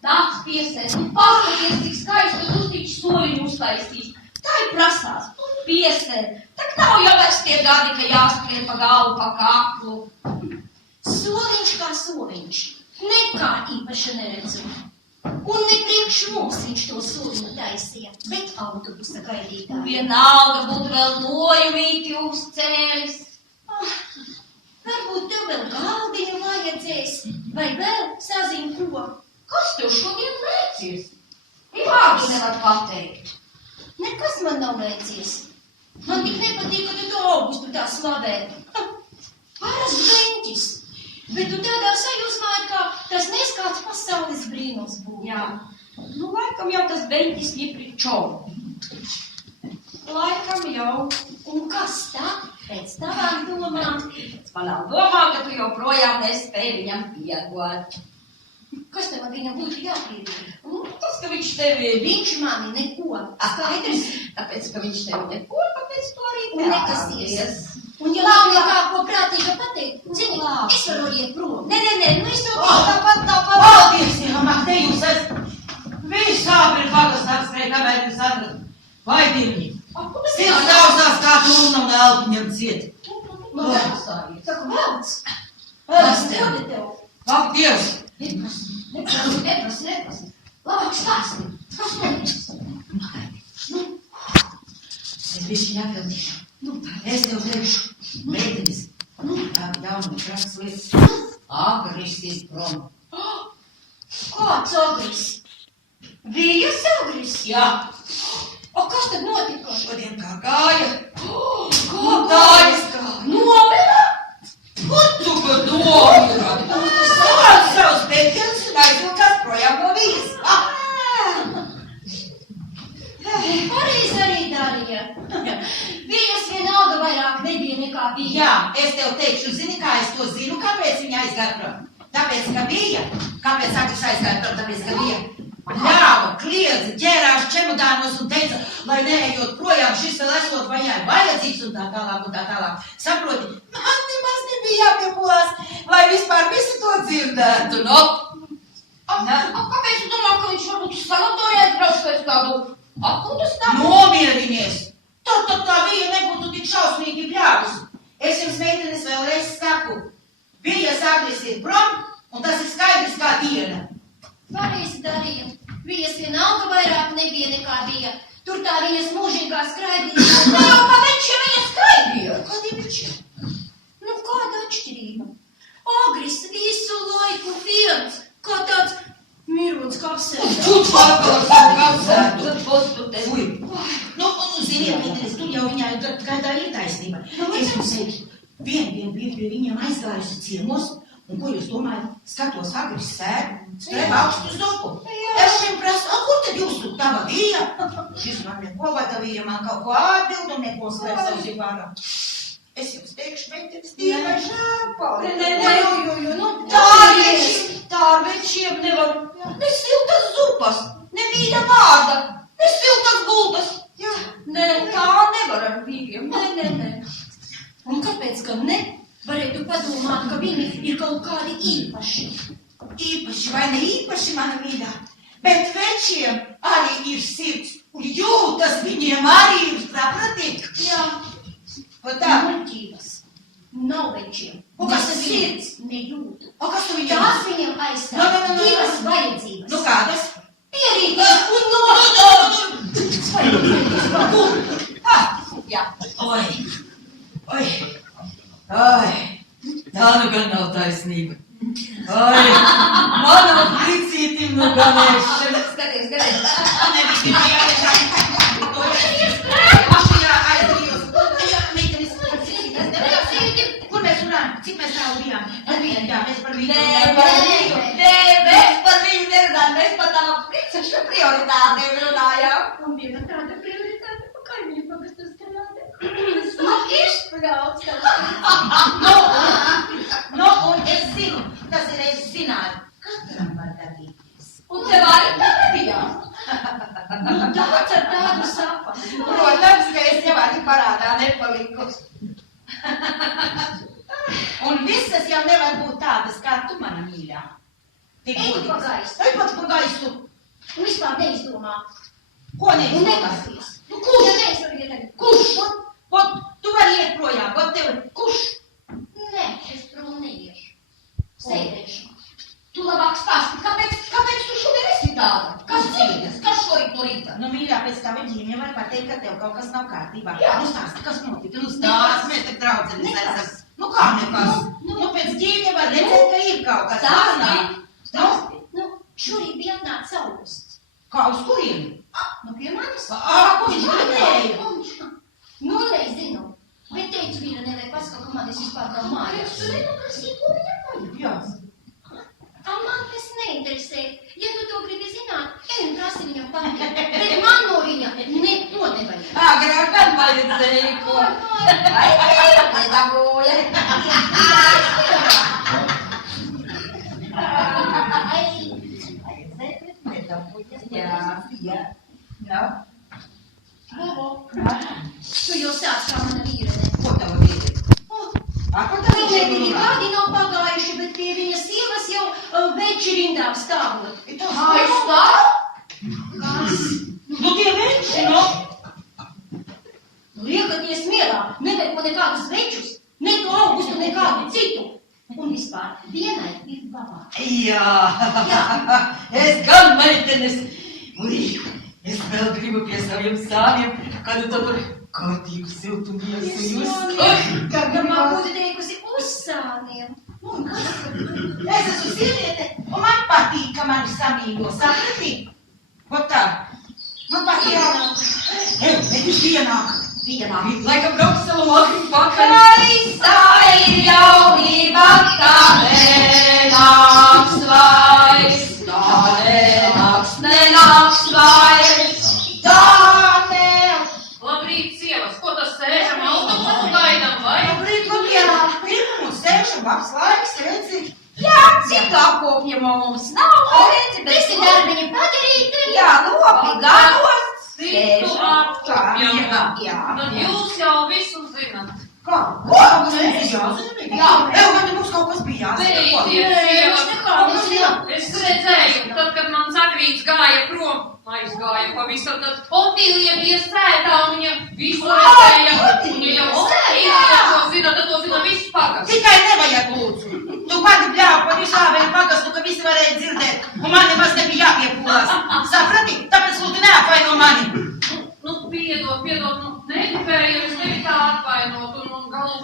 Nāc piesēs, paskaties, cik skaisti tu uztiķi soliņu uztaisīs. Tā ir prasās, tu piesēs. Tak nav jau vairs tie gadi, ka jāskrien pa galvu, pa kaklu. Soliņš kā soliņš, nekā īpaši neredzu. Un ne priekš mums viņš to soliņu taisīja, bet autobusa gaidītāji. Vienalga būtu vēl nojumīti uzcēlis. Varbūt tev vēl galdiņu vajadzēs, vai vēl saziņ ko. Kas tev šodien lēcies? Vārdu nevar pateikt. Nekas man nav lēcies. Man tik nepatīk, ka tu to augustu tā slavē. Parasts beņķis. Bet tu tādā sajūsmā, ka tas neskāds pasaules brīnums būtu. Jā. Nu, laikam jau tas beņķis ģipri čau. Laikam jau. Un kas tā? Pēc tavām domām? Pēc manām domām, ka tu joprojām nespēji viņam piedot. Kas tev ar viņam būtu jāpiedod? Tas, ka viņš tevi... Viņš mani neko. Skaidrs? Tāpēc, ka viņš tevi neko, tāpēc tu arī Un nekasies. Un ja nav nekā ko prātīga pateikt, zini, es varu iet prom. Nē, nu es tev tāpat. Paldies, Jēmāk, te jūs esat. Viņš sāp ir vagas apskrēja, kāpēc jūs atrat. Vai divņi? Sirds daudzās kā tu un elpu ņem ciet. Man jāsājies. Saku, velc. Kas tev? Koda tev? Ak, Dievs. Neprasi. Labāk stāsti. Kas notiks? Es bišķiņ atveldīšu. Es tev teikšu, meitenis, tā jaunu prasas lietas. Agris ir prom. Kāds agris? Vijas agris? Jā. O, kas tad notika? Šodien kā gāja. Kā gājas kā? Nomira? Ko tu, ka nomira? Sāc savus beķens un aizvilkās projām no vijas. Pareizi arī darīja. Vijas vienalga vairāk nebija nekā bija. Jā, es tev teikšu, zini, kā es to zinu, kāpēc viņa aizgāja prom? Tāpēc, ka bija. Kāpēc Agris aizgāja prom? Tāpēc, ka bija. Ļāva, kliedza, ģērās čemodānos un teica, lai neejot projām, šis vēl esot viņai vajadzīgs un tā tālāk. Saproti, man nemaz nebija jāpiepulās, lai vispār visi to dzirdētu, no? Kāpēc tu domā, ka viņš varbūt uz sanatoriju brauc pēc kādu atpūtas tam? Nomierinies! Tad tā bija nebūtu tik šausmīgi bļāvis. Es jums, meitenes, vēlreiz saku, bija Agris ir prom, un tas ir skaidrs kā diena. Pareizi darīja. Vijas vienalga vairāk nebija nekā bija. Tur tā viņas mūžīgā skraidīja. Tā jau kā večie viņa skraidīja. Kādi večie? Nu, kāda atšķirība? Agris visu laiku viens, kā tāds miruns kapsēta. Tu pārkāpsi, Fui. Nu, ziniet, meitenes, tur jau viņai kādā ir taisnība. Es jums teikšu, vien bija pie viņiem aizgājusi ciemos, un ko jūs domājat? Skatos, Agris sēd, strēb augstu zupu. Es šim prasu, kur tad jūs tava vija? Šis man neko, vai tā vija man kaut ko atbild un neko slēp savu zibārā. Es jums teikšu, meitenes, tīkai šāpali. Nu, tā ar večiem nevar. Ne siltas zupas, ne mīļa vārda, ne siltas gultas. Nē, tā nevar ar vīriem. Nē. Un kāpēc gan ne? Varētu padomāt, ka viņi ir kaut kādi īpaši. Īpaši vai ne īpaši, mana mīļā, bet večiem arī ir sirds un jūtas viņiem arī ir, sapratīk? Jā. O tā? Muļķības. Nav večiem. O kas tas sirds nejūtu. O kas tu viņiem? Tās viņiem aizstāv divas vajadzības. Nu kādas? Pierīgas un Jā. Oi, tā nu gan nav taisnība. Manam plicītim nu gan ešana. Skaties. Kur mēs runājam? Cik mēs tālu bijām? Par viņu, jā, mēs par viņu. Nē, mēs par viņu nerunājam, mēs par tām princešu prioritātēm runājam. Un viena tāda prioritāte pa kaimiņu pagastu strādē. Izbrauc. Nu, un es zinu, tas ir es zināju. Katram var darīt. nevari pārējāt. Nu, tāds ar tādu sapatu. Protams, ka es jau arī parādā nepaliku. Un visas jau nevar būt tādas, kā tu, mana mīļā. Ej pa gaisu. Ej pat pa gaisu. Un vispār neizdomā. Ko Un neizdomās? nekasties. Nu, kurš? Ja neizdomā, tagad. Kurš? Ot, tu vari iet projām, ot tev. Kurš? Nē, es prom neiešu. Sēdēšu. Tu labāk stāsti, kāpēc tu šodien esi tāda? Kas dzīves? Kas šorīt no rīta? Nu, mīļā, pēc tava ģīmja var pateikt, ka tev kaut kas nav kārtībā. Jā. Nu, stāsti, kas notika? Nu, stāsti, mēs te draudzenes esam. Nu, kā nekas? Nu, pēc ģīmja var redzēt, ka ir kaut kas. Stāsti. Nu, šorīt bija atnācis augusts. Kā uz kurieni? Nu, pie manis. Ko viņš gribēja? Nu, nezinu. Bet teicu, vīra, nevajag paskaut, ka manis vispār nav mājās. Tu nenoprasīji, ko viņam vajag? Jā. Man tas neinteresē. Ja tu to gribi zināt, ej un prasi viņam pamīt. Bet man no viņa neko nevajag. Agrāk gan vajadzēja ko. Ai, nedabūja. Jā. Nu? Tu jau sāc kā mana vīrene. Ko tava vīri? Viņai bija kādi nav pagājuši, bet pie viņa sievas jau veči rindām stāvot. Ai, stāv? Kas? Nu, tie veči, nu? Liekaties mierā, nevajag man nekādus večus, ne to augustu, nekādu citu. Un vispār, dienai ir labāk. Jā. Es gan meitenes. Ui, es vēl gribu pie saviem sāniem, kad tu tur kārtīgu siltumu iesujust. Tagad man būtu teikusi uz sāniem. Es esmu sieviete, un man patīk, ka mani samīļo, saprati? Ot tā. Man patīk. Bet viņš vienāk. Laikam brauks savu agri pakaļ. Gaisā ir jaunība, tā nenāks vairs. Tā nenāks vairs. Tā nenāks. Labrīt, sievas, ko tas sēžam, autobusu gaidam, vai? Labrīt, pirmums sēžam, labs laiks, redzi. Jā, cik apkopjama mums nav, redzi, bet Visi darbiņi padarīti. jā, nopi, garos. Citu apkopjama. Jā. Tad jūs jau visu zinat. Kā? Ko? Mums jāzina. Jā. Ev, man te mums kaut kas bija jāzina. Beidieties, sievas. Es redzēju, tad, kad man zagrīts gāja prom, aizgāja pavisam, tad Otīlija bija sētā un viņa visu redzēja. Un ja jau Otīlija to zina, tad to zina viss pagasts. Tikai nevajag lūdzu. Tu pati bļāvi pa visā vēl pagastu, ka visi varēja dzirdēt, un man nemaz nebija jāpiepūlās. Saprati? Tāpēc lūdzu neapvaino mani. Nu, piedod, nu, negribēju, es tevi tā atvainot, un galu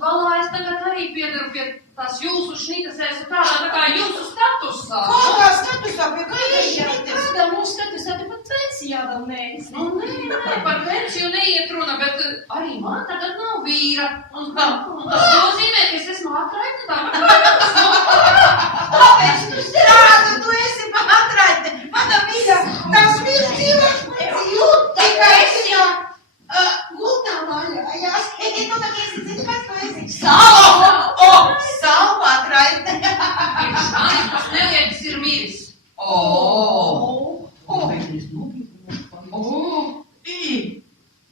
galā es tagad arī piedaru pie tās jūsu šnitas, esmu tādā kā jūsu statusā. Kādā statusā pie kādas šnitas? Kādā mūsu statusā, tu pat pensijā vēl neesi. Nu, nē, par pensiju neiet runa, bet arī man tagad nav vīra. Un tas nozīmē, ka es esmu atraitnē. Tāpēc tu strādi, tu esi pa atraitne. Mana mīļā, tās vīrs dzīvos, jūt tikai esi jau gultā mājās. Tu tagad esi, zini, kas tu esi? Salva atraitne. Priekš manis tas neliekas ir miris.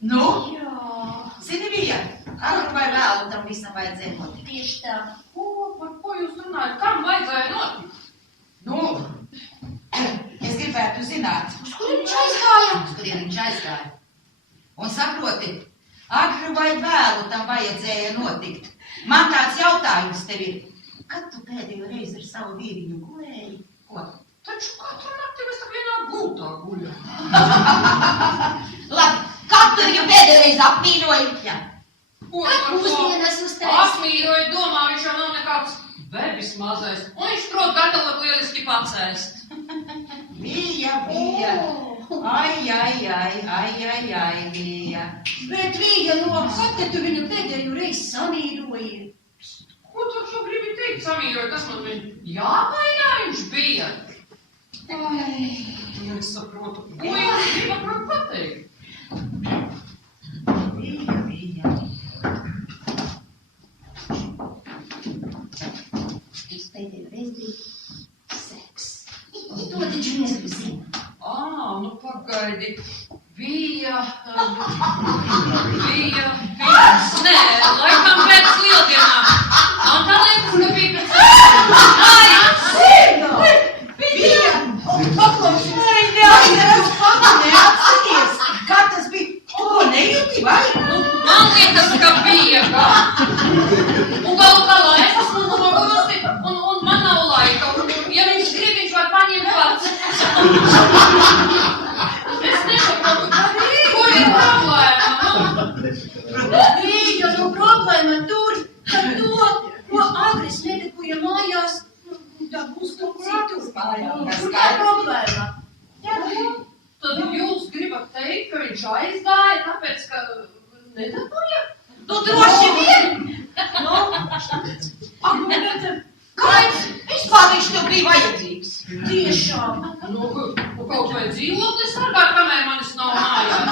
Nu? Zini, Vija, agri vai vēlu tam visam vajadzēja notikt. Tieši tā. Par ko jūs runājat? Kam vajadzēja notikt? Nu, es gribētu zināt, Uz kuri viņš aizgāja? uz kurien viņš aizgāja. Un saproti, agri vai vēlu tam vajadzēja notikt. Man tāds jautājums tev ir. Kad tu pēdējo reizi ar savu vīriņu gulēji? Ko? Taču katru nakti mēs tā vienā gultā guļam. Labi, kad tu viņu pēdējais apmīļoji? Jā. Kad pusdienas uztaisīt? Apmīļoju, domā, viņš jau nav nekāds bebis mazais. Un viņš prot gatavot lieliski pacēst. Vija. Ai, Vija. Bet Vija, no kad te tu viņu pēdējo reizi samīļoji? Ko tu šo gribi teikt, samīļoju? Kas man viņa jāpainā viņš bija? Ai. Ja es saprotu, ko jūs gribat man pateikt? Vija. Es pēdējo reizi bija seks. pagaidi. Bija, nē, laikam pēc lieldienām. Man tā liekas, ka bija pēc Bija! Un paklausīties! Neatceras pati, neatceries! Kā tas bija? O, nejūti, vai? Man liekas, ka bija. Un galu galā es esmu nogurusi, un man nav laika. Ja viņš grib, viņš var paņemt pats. Es nesaprotu, kur ir problēma? Bija, nu problēma tur, ka to, ko Agris nedekuja mājās, tā būs kaut citur. Kur tā problēma? Tad jūs gribat teikt, ka viņš aizgāja, tāpēc, ka nedabūja? Nu, droši vien! Kāpēc vispār viņš tev bija vajadzīgs? Tiešām. Nu, kaut vai dzīvokli sargāt, kamēr manis nav mājās.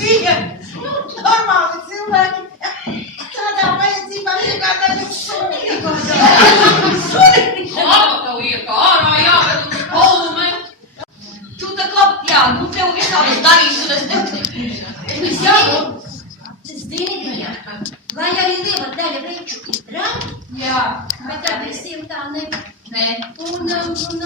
Bija! Nu, normāli cilvēki tādā vajadzībā iegādājas suni. Laba tev iet ārā, jāved uz polume. Tu tā kā, jā, nu tev visādas darīšanas tev. Zini, Bija, lai arī liela daļa veču ir draugi, Jā. bet tā visiem tā nevar. Nē. Un Agrisam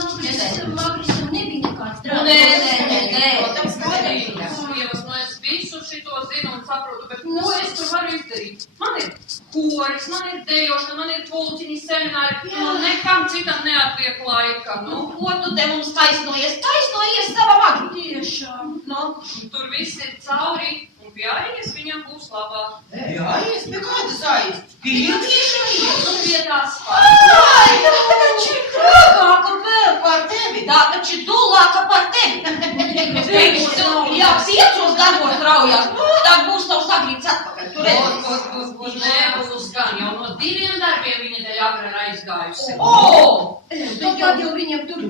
nebija nekāds draugs. Nē. Protams, ka nebija. Sievas, nu es visu šito zinu un saprotu, bet ko es tur varu izdarīt? Man ir koris, man ir dejošana, man ir pulciņi semināri, man nekam citam neatliek laika, nu. Ko tu te mums taisnojies? Taisnojies savam agri. Tiešām. Nu, Tur viss ir cauri, un pie Aigas viņam būs labāk. Jā, es pie kādas aiz. Bija tiešām. Un pie tās ai, tā taču ir trakāka vēl. Par tevi. Tā taču ir dulāka par tevi. Jā, 5 gados raujās. Tad būs tavs agrīts atpakaļ. Tu redzi. nebūs gan, jau no 2 darbiem viņa te agri ir aizgājusi. O! Tad jau viņam tur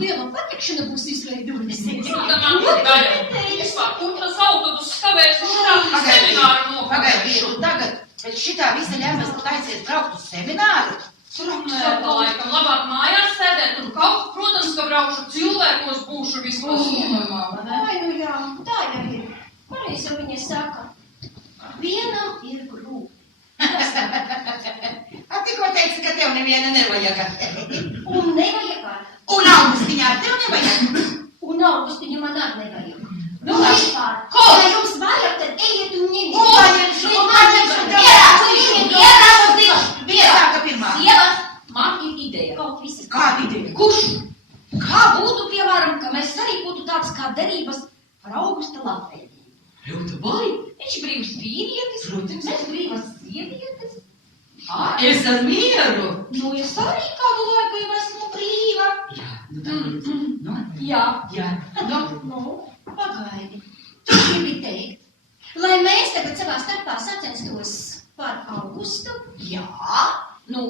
liela patikšana būs izveidojusies. Tad man tur daļa. Vispār, kur tas autobus skavēs un tā semināru Pagaidi, nokāpšu. un tagad, pēc šitā visa ļēmas tu taisies braukt uz semināru? Nē, pa laikam labāk mājās sēdēt un kaut, protams, ka braukšu cilvēkos būšu vispār. Ai, nu jā, tā jau ir. Pareizi jau viņa saka. Vienam ir grūti. A, tikko teici, ka tev neviena nevajag. Un nevajag ar. Un Augustiņā ar tev nevajag. Un Augustiņa man ar nevajag. Nu, vispār. ko? Ja jums vajag, tad ejiet un ņemiet. Ko paņemšu? Un paņemšu tev. Sāka pirmā. Sievas, man ir ideja. Kaut visi. Kāda ideja? Kurš? Kā būtu, piemēram, ka mēs sarīkotu tādas kā derības par Augusta labvēlību? Ļoti vai? Viņš brīvs vīrietis, Protams. mēs brīvas sievietes. Es ar mieru. Nu, es arī kādu laiku jau esmu brīva. Jā, nu tā. Jā. Jā. Nu, pagaidi. Tu gribi teikt, lai mēs tagad savā starpā sacenstos par Augustu? Jā. Nu?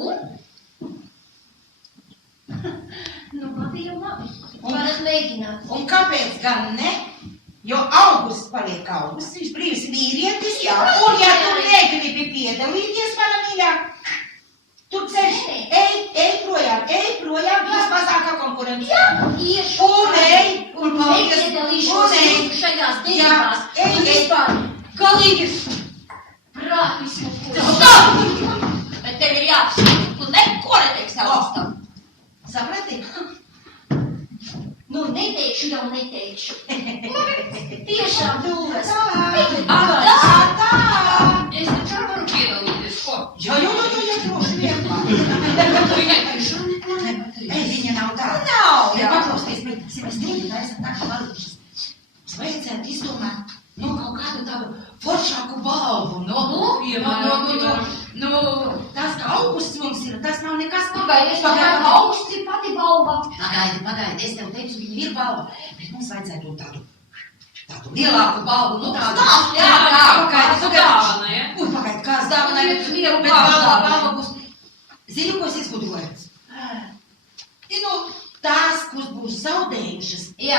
Nu, labi jau labi. Varat mēģināt. Un kāpēc gan ne? Jo Augusts paliek Augusts, viņš brīvs vīrietis, jā. Un ja tu negribi piedalīties, mana mīļā, tu ceļš, ej projām, vismazākā konkurence. Jā, iešu. Un ej, un paldies. Nepiedalīšos Un ej. jūsu šajās derībās. Jā, ej, Un vispār Galīgi. prātismu. Stop! Bet tev ir jāapsaka, tu neko neteiksi Augustam. Saprati? Nu, neteikšu jau neteikšu. Tiešām dūles. Tā. Es taču arī varu piedalīties, ko? Jā, droši vien. Viņai taču neko nepatīk. Ei, viņa nav tā. Nav, jā. Paklausties, bet mēs strīdu taisam tā kā varušas. Mums vajadzētu izdomāt, kaut kādu tādu foršāku balvu, tas, ka Augusts mums ir, tas nav nekas Pagaidi, es domāju, ka Augusts ir pati balva. Pagaidi, es tev teicu, viņa ir balva, bet mums vajadzētu tādu lielāku balvu, tādu. Pagaidi, kāds dāvana, bet balva būs. Zini, ko es izgudroju? Tās, kuras būs zaudējušas, Jā.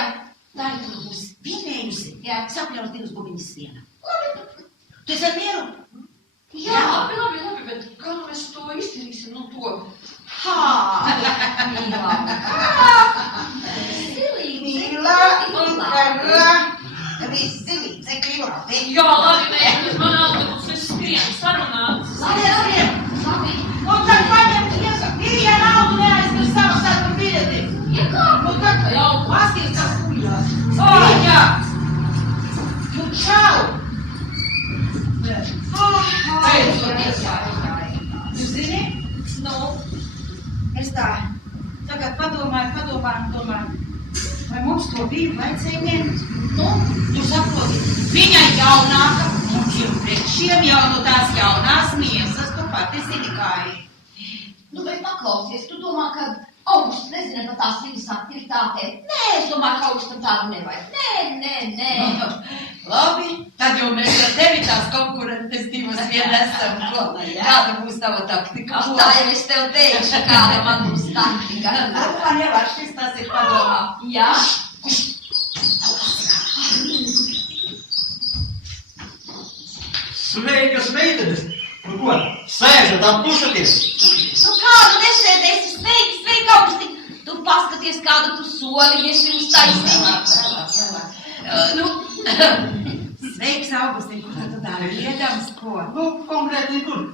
tā ir, kur būs vinējusi, sapļaus 2 bubiņas siena. Tu esi ar mieru? Jā, labi, bet kā mēs to izdarīsim, Stilīgi. Es tā, tagad padomāju, vai mums to vīru vajadzēja ņemt? Nu, Tu saproti, viņa jaunāka, mums ir pret šiem jau no tās jaunās miesas, tu pati zini, kā ir. nu, bet paklausies, tu domā, ka Augusts nezina par tās viņas aktivitātēm? Nē, es domāju, ka Augustam tādu nevajag. Nē. Labi, tad jau mēs ar tevi tās konkurentes divas vien esam. Kāda būs tava taktika? Tā jau es tev teikšu, kāda man būs taktika. Man jau ar šis tas ir padomā. Jā. Sveikas, meitenes! Nu ko, sēžat apklušaties? Nu, kādu nesēdēsi? Sveiki, Augusti! Tu paskaties, kādu tu solījies uz taisnību. Nu, sveiks, Augustin, kur tad tu tā riedams, ko? Nu, konkrēti tur.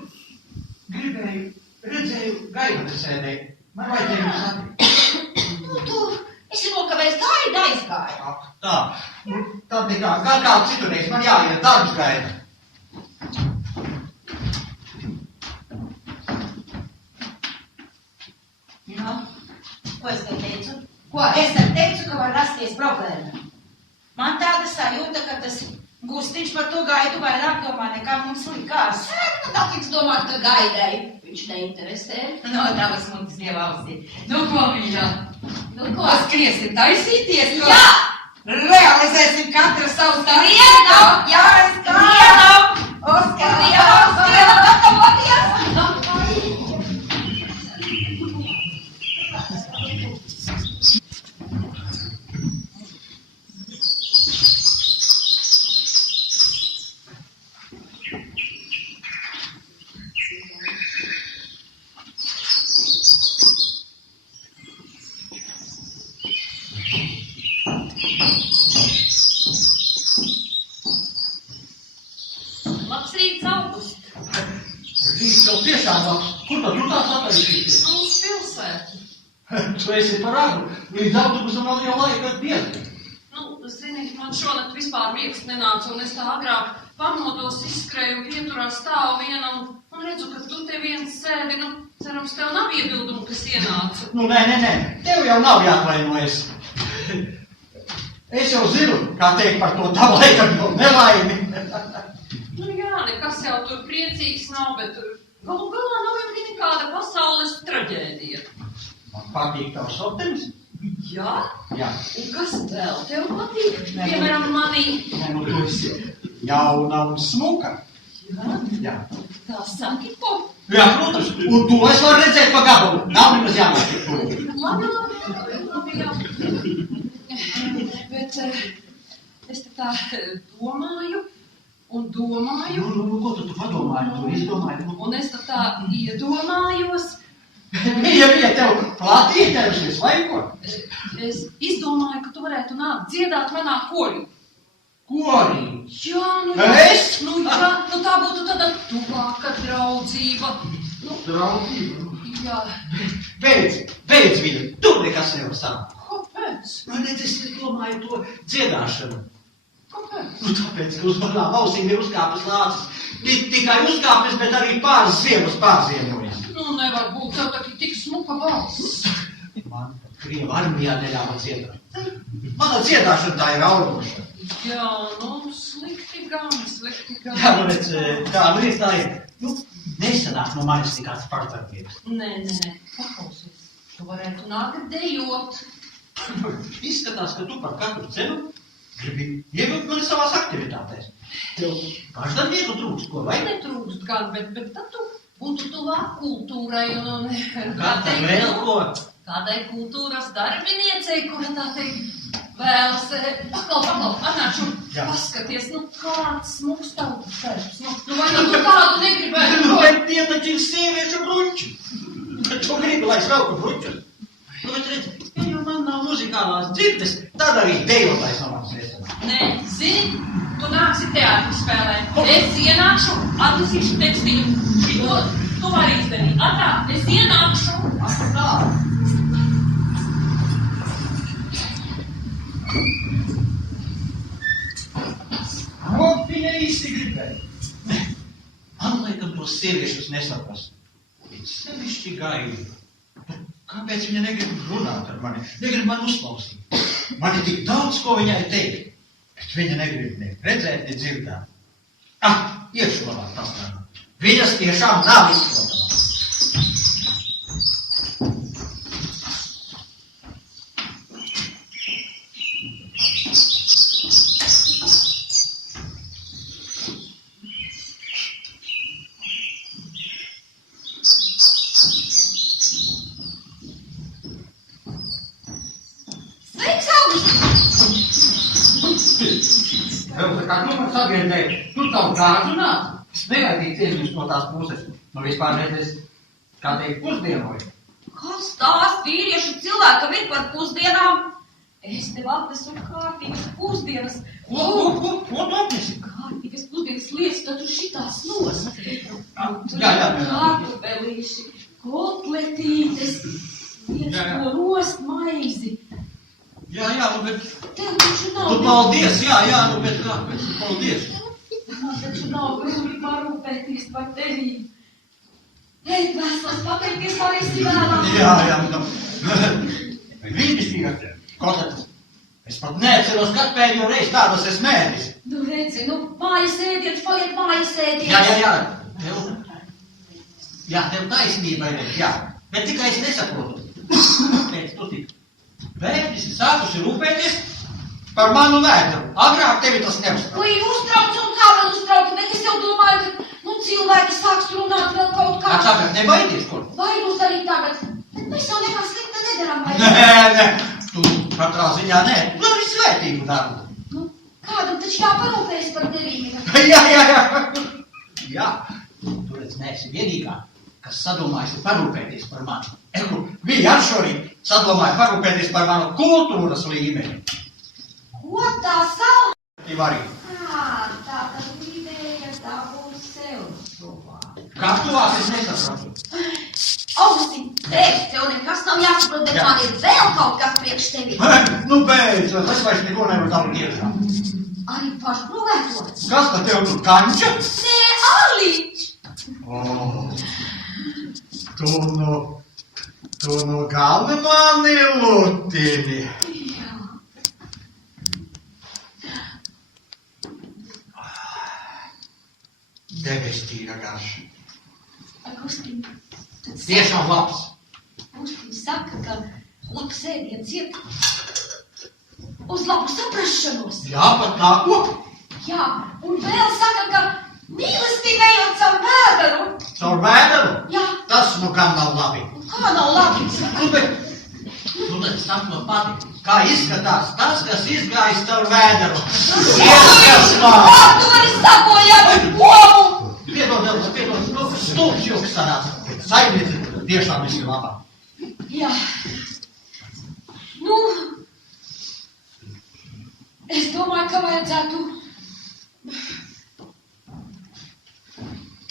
Redzēju gaivani sēdēju. Man vajadzēja jums satikt. Nu, tu esi nokavējis gaida aizgāja. Ak, tā. Nu, tad nekā, kā kāds citurreiz, man jāiet darbs gaida. Nu, ko es tev teicu? Ko? Es tev teicu, ka var rasties problēma. Man tāda sajūta, ka tas Gustiņš par to gaidu vairāk domā nekā mums likās. Nu, tāpēc domāt, ka gaidai viņš neinteresē. No, tavas mutes ievalsī. Nu, ko, mīļā? Nu, ko? Ko skriesim, taisīties? Ko? Jā! Realizēsim katru savu Skrienam! Jā, skrienam! Skrienam, gatavoties! Labs rīts, August. Rīt tev tiešām labs. Kur tad tu tās attaisīties? Nu, uz pilsētu. Tu esi par agru. Līdz autobusam vēl jau laika diezgan. Nu, zini, man šonakt vispār miegs nenāca, un es tā agrāk pamodos, izskrēju, pieturā stāvu vienam, un redzu, ka tu te viens sēdi, nu, cerams, tev nav iebildumu, kas ienāca. Nu, nē. Tev jau nav jāatvainojas. Es jau zinu, kā teikt par to tavu laikam jau nelaimi. Nu jā, nekas jau tur priecīgs nav, bet galu galā nav jau nekāda pasaules traģēdija. Man patīk tavs optimisms. Jā? Jā. Un kas vēl tev patīk? Nē, Piemēram, manī. Nē, nu tu esi jauna un smuka. Jā? Jā. Tā saki, ko? Jā, protams. Un to es varu redzēt pa gabalu. Nav nemaz jāmācīt to. Labi, jā. Bet es tā domāju un domāju. Nu, ko tu padomāji? Tu izdomāji? Un es tā iedomājos. Bija tev plati ieterusies, vai ko? Es izdomāju, ka tu varētu nākt dziedāt manā korī. Korī? Jā, nu Es? Nu jā, nu tā būtu tāda tuvāka draudzība. Nu, Draudzība. jā. Beidz viņu. Tur nekas nevar sākt. Kāpēc? Man es domāju to dziedāšanu. Kāpēc? Nu, tāpēc, ka uz manām ausīm ir uzkāpis lācis. Tikai uzkāpis, bet arī pāris ziemas pārziemojas. Nu, nevar būt tev tā tik smuka balss. Man Krieva armijā neļāva dziedāt. Mana dziedāšana tā ir auroša. Jā, nu, slikti gan. Jā, nu, redz, tā ir tā ir. Nu, nesanāk no manis nekāds partarbības. Nē, paklausies. Tu varētu nākt dejot. Izskatās, ka tu par katru cenu gribi ievilkt mani savās aktivitātēs. Tev každien vietu trūkst, ko, vai? Netrūkst gan, bet tad tu būtu tuvāk kultūrai un Kā tā vēl ko? kādai kultūras darbiniecei, kura tā teikt vēlas. Paklau, atnāču, Jā. paskaties, nu kāds smuks tautas darbs. Nu, vai nu tu tādu negribētu? Nu, bet tie taču ir sieviešu bruņķi. Tu gribi, lai es velku bruņķus? Nu, bet redz, ja jau man nav muzikālās dzirdes, tad arī dejotājs nav mans nesanāk. Nē, zini, tu nāksi teātri spēlēt. Es ienākšu, atlasīšu tekstiņu. Šito tu vari izdarīt. Atā, es ienākšu. Atā. Ko viņa īsti gribēja? Man laikam tos sieviešus nesaprast. Sevišķi gaidu. Kāpēc viņa negrib runāt ar mani? Negrib man uzklausīt. Man ir tik daudz, ko viņai teikt. Bet viņa negrib ne redzēt, ne dzirdēt. Iešu labāk pastrādāt. Viņas tiešām nav izprotamās. Sveiks, Augustin! Vēl tā kā tu man sabiedrēji, tu tavu gāžu nāc. Es negaidīju cieņus no tās puses. Nu vispār redzēs, kā teikt, pusdienoju. Kas tās vīriešu cilvēkam ir par pusdienām? Es tev atnesu kārtīgas pusdienas. Ko tu atnesi? Kārtīgas pusdienas lietas, tad tur šitās nos. Jā. Kartupelīši, kotletītes, Jā. ko rost maizi. Jā, nu bet... Tev taču nav... Nu paldies, jā, nu bet kāpēc? Paldies. Man taču nav grūti parūpēties par tevi. Ej, vēslas, pateikties varēsi vēlāk. Jā, nu. Brīnišķīgi, kotletes. Es pat neatceros, kad pēdējo reizi tādas es mēdis. Nu redzi, mājas ēdiens, paliek mājas ēdiens. Jā. Tev taisnība ir, jā. Bet tikai es nesaprotu. Kāpēc tu tik bērnis ir sākuši rūpēties par manu vēderu? Agrāk tevi tas neuztrauc. Ko ir uztrauc un kā vēl uztrauc, bet es jau domāju, ka, cilvēki sāks runāt vēl kaut kā. Tagad nebaidies, ko? Vairus darīt tagad. Bet mēs jau nekā slikta nedaram, vai? Nē, tu katrā ziņā nē. Tu arī svētību darbu. Kādam taču jāparūpējas par tevi. Jā. Tu redz, neesi vienīgā, kas sadomājusi parūpēties par mani. Viņi ar šorīt sadomāja parūpēties par manu kultūras līmeni. Ko tā sauc? Arī. Tā tad gribēja dabūt sev sovā. Kā tu vās es nesaprotu? Augustin, beidz, tev nekas nav jāsaprot, bet man ir vēl kaut kas priekš tevi. Nu beidz, es vairs neko nevaru dabūt iekšā. Arī pašu provēto. Kas tad tev tur kanča? Nē, Aliņš! Tu no galva mani lutini. Jā. Debestīga garša. Augustin, Tiešām labs. Augustin saka, ka labs ēdiens iet uz labu saprašanos. Jā, pat tā ko? Jā, un vēl saka, ka mīlestība ejot caur vēderu. Caur vēderu? Jā. Tas nu gan nav labi. Kā nav labi? Bet saprot pati, kā izskatās tas, kas izgājis caur vēderu. Kā tu vari sabojāt ar pomu? Piedod, stulbs joks sanāca. Saimniece tiešām viss ir labā. Jā. Es domāju, ka vajadzētu...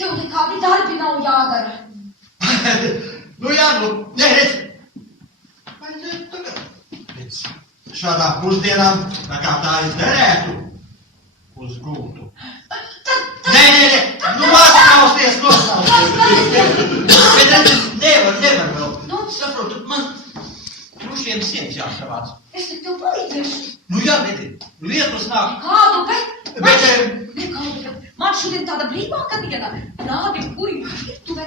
Tev nekādi darbi nav jādara. Nē, redz. Pēc šādām pusdienām, tā kā tā izderētu, uz gultu. Nē, atskausties. Bet redz, nevar vēl. Saprotu, man trušiem sienas jāsavāc. Es tev palīdzēšu. Jā, redzi, lietus nāk. Kādu, bet... Bet... Man šodien tāda brīvāka diena. Rādi, kuri virtuvē.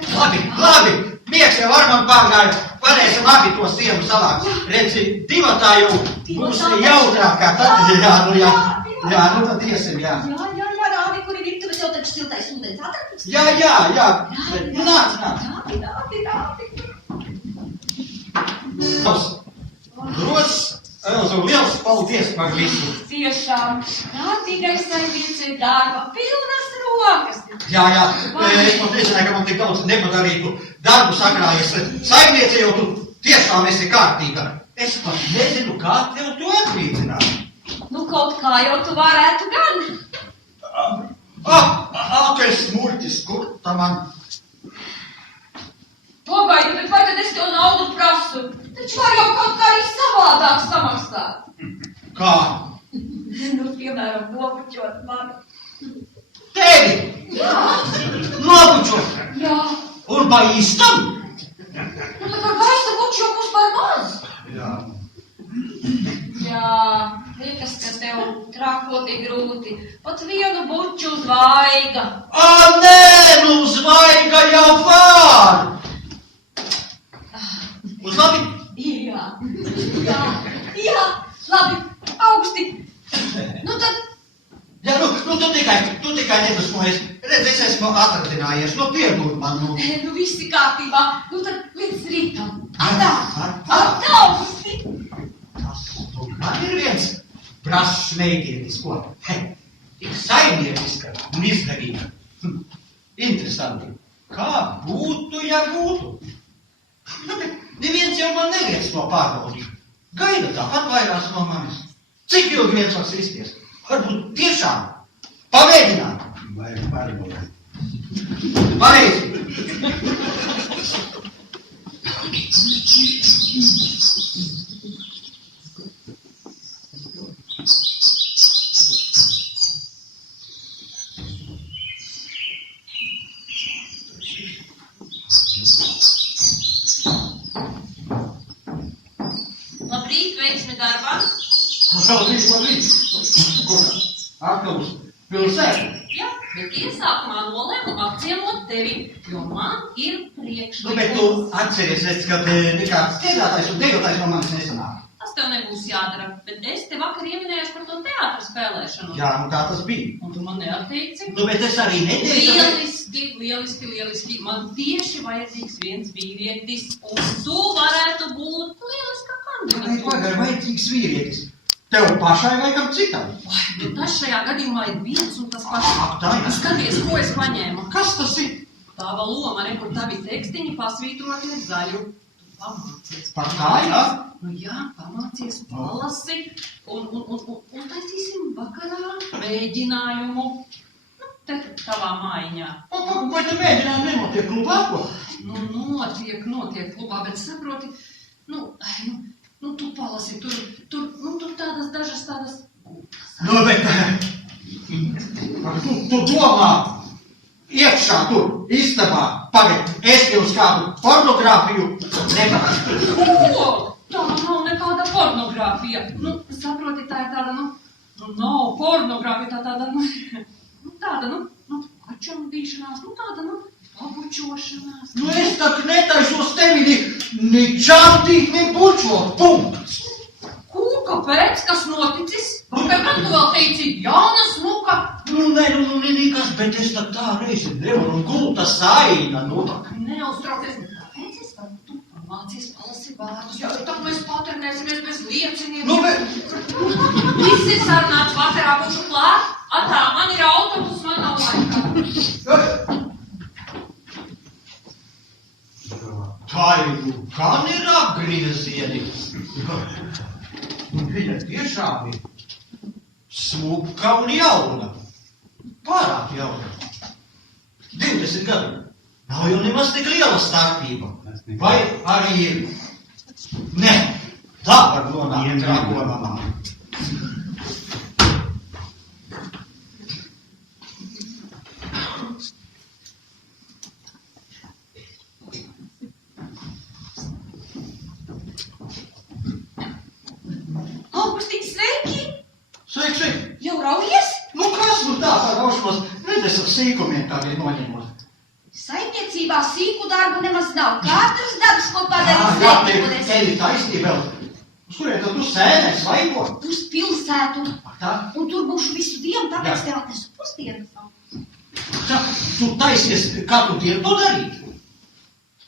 Labi. Miegs jau ar man pārgāja. Varēsim abi to sienu savākt. Redzi, divatā jau būs jautrākā. Tad, tad iesim, jā. Jā, rādi, kuri virtuvē jau taču siltais ūdens atradīs. Jā. Nāc. Rādi. Gros, Elza, liels paldies par visu. Tiešām, rādīgai saimniece ir darba pilnas rokas. Jā, es pat nezināju, ka man tik daudz nepadarītu darbu sakrājies. Saimniece jau tu tiešām esi kārtīga. Es pat nezinu, kā tev to atlīdzināt. Kaut kā jau tu varētu gan. Akais muļķis, kur tā man... Pagaidi, bet vai tad es tev naudu prasu? Taču var jau kaut kā arī savādāk samaksāt. Kā? Piemēram, nobučot mani. Tevi? Jā. Nobučot? Jā. Un pa īstam? Tā kā gaisa bučokus Jā. Jā, liekas, ka tev trakoti grūti. Pat vienu buču zvaiga. Nē, nu zvaiga jau var! Uz labi? Jā, labi, augsti. Nu tad, Jā, nu tu tikai nedusmojies. Redz, es esmu atradinājies, nu piebūd man, nu. nu visi kārtībā. Nu tad līdz rītam. Ar Augusti. Tas tu man ir viens brašs meitietis, ko? Tik saimniekiska un izdarīga. Interesanti. Kā būtu, ja būtu? Nu, bet neviens jau man neviens to pārbaudīt. Gaida tāpat vairās no manis. Cik ilgi viens var sisties? Varbūt tiešām pamēģināt. Vai pārbaudīt? Pareizi. Labrīt, veiksmi darbā. Labrīt. Kur? Atkal uz pilsētu? Jā, bet iesākumā nolēmu apciemot tevi, jo man ir Nu, priekšlikums. bet tu atceries, redz, ka nekāds dziedātājs un dejotājs no manis nesanāk. Tas tev nebūs jādara, bet es te vakar ieminējos par to teātra spēlēšanu. Jā, nu kā tas bija? Un tu man neatteici? Nu, bet es arī neteicu. Lieliski. Man tieši vajadzīgs viens vīrietis, un tu varētu būt lieliska Vai kandidāta. pagar vajadzīgs vīrietis? Tev pašai vai kam citam? Nu, tas šajā gadījumā ir viens un tas pats. Ak, tā ir. Skaties, ko es paņēmu. Kas tas ir? Tava loma, re, kur tavi tekstiņi pasvītroti ar zaļu. Tu pamācies. Par kā, jā? Nu jā, pamācies, palasi, un taisīsim vakarā mēģinājumu. Nu, te tavā mājiņā. Vai tu mēģinājumi nenotiek klubā, ko? Nu, notiek klubā, bet saproti, tu palasi, tur tādas dažas tādas. Nu, bet tu domā, iekšā tur, istabā, pagaid, es jums kādu pornogrāfiju neparakstu. Ko? Tā nav nekāda pornogrāfija. Nu, saproti, tā ir tāda, nav pornogrāfija, tāda, pačamdīšanās, tāda, pabučošanās. Nu, es tak netaisos tevi ni čamdīt, ni bučot, punkts. Ko, kāpēc? Kas noticis? Kāpēc man tu vēl teici, jauna smuka? Nu, nekas, bet es tā reizi nevaru, un gulta saina, nu tak. Neuztraucies. Kāpēc es varu tu pamācies palasi vārdus? Jo, tad mēs paternēsimies bez lieciniekiem. Nu, bet... Visi sarunāts vakarā būšu klāt. Atā, man ir autobus, man nav laika. Tā ir, gan ir apgriezieni. Un viņa tiešām ir smuka un jauna. Pārāk jauna. 20 gadu. Nav jau nemaz tik liela starpība. Vai arī ir? Ne, tā var nonākt Dragonamā. Augustīts, sveiki! Sveiki! Jau raujies? Nu kas nu tā par raušos? Redz, ar sīkumiem tādiem noņemot. Saimniecībā sīku darbu nemaz nav. Katrs darbs, ko padarīs Jā, vērtīgoties. tev ir taisnība vēl. Uz kurien tad tu sēdēs vai ko? Uz pilsētu. Ak tā? Un tur būšu visu dienu, tāpēc Jā. tev atnesu pusdienas. Tā, tu taisies katru dienu to darīt?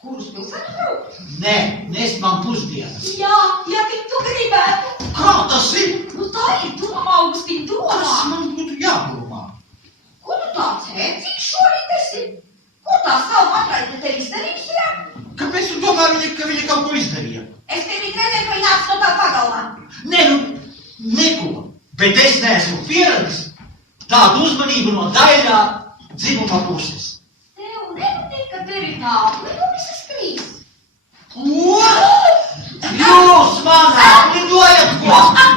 Kur uz pilsētu braukt? Nē, nes man pusdienas. Jā, tik tu gribētu. Kā tas ir? Nu tā ir doma, Augustīna, Kas domā. man būtu jādomā? Ko tu tāds ēcīgs šorīt esi? Ko tā savu atraidi tev izdarījis, jā? Kāpēc tu domā, ka viņa kaut ko izdarīja? Es tevi redzēju, ka nāc no tā pagalmā. Nē, neko. Bet es neesmu pieradis tādu uzmanību no daļā dzimuma puses. Tev nepatīk, ka tev ir tādu, nu visas trīs. Ko? Jūs man lidojat ko? Man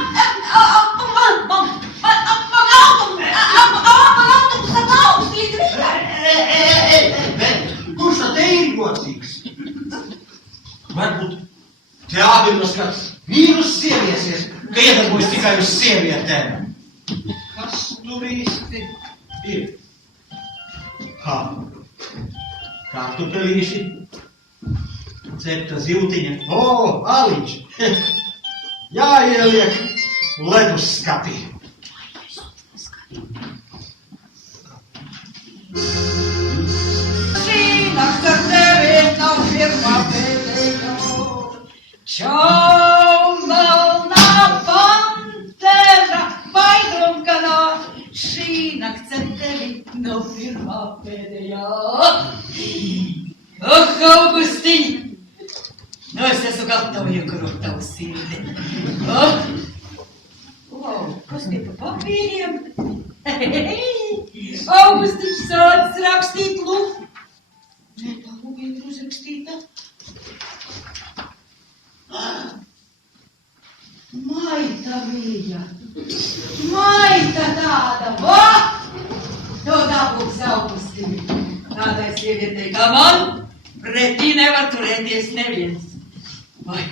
autobus ar autobus līdz rītā. Bet kurš tad te ir jocīgs? Varbūt te ādinos kāds Vīrus sieviesies, ka iedarbojas tikai uz sievietēm. Kas tur īsti ir? Ha? Kartupelīši, cepta ziltiņa. O, aliņš! Jāieliek ledusskapī. Šī nakts ar tevi nav pirmā pēdējā. Čau, melnā pantera, baidrumkanā. Šī nakts ar tevi nav pirmā pēdējā. Oh, Augustiņ! Nu, es esmu gatava iekarot tavu sirdi. Oh! Wow, kas tie pa papīriem? Augustiņš sācis rakstīt lūgu. Nē, tā lūga ir uzrakstīta. Maita bija. Maita tāda, va! To dabūks Augustiņu. Tādai sievietei kā man, pretī nevar turēties neviens. Vai,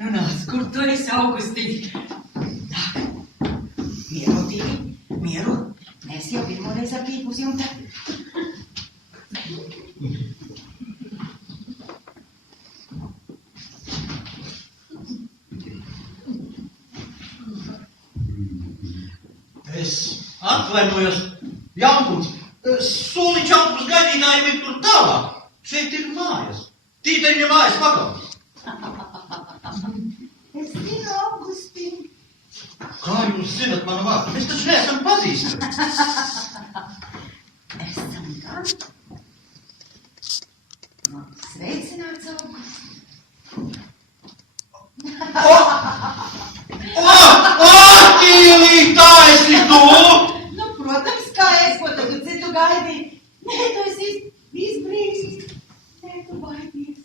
nu nāc, kur tu esi, Augustiņ? Nāk, mieru, Tīvi, mieru. Mēs jau pirmoreiz ar Tīvu uz jumta. Es atvainojos, Jankuns. Soliņš autobus gaidītājiem ir tur tālāk. Šeit ir mājas. Tīteriņa mājas pagalms. Es zinu, Augustiņ. Kā jūs zinat manu vārdu? Mēs taču neesam pazīstami. Esam gan. Sveicināts, August. Tīlī, tā esi tu! Nu, protams, kā es, ko tad tu citu gaidīji? Nē, tu esi izbrīkst. Nē, tu baidies.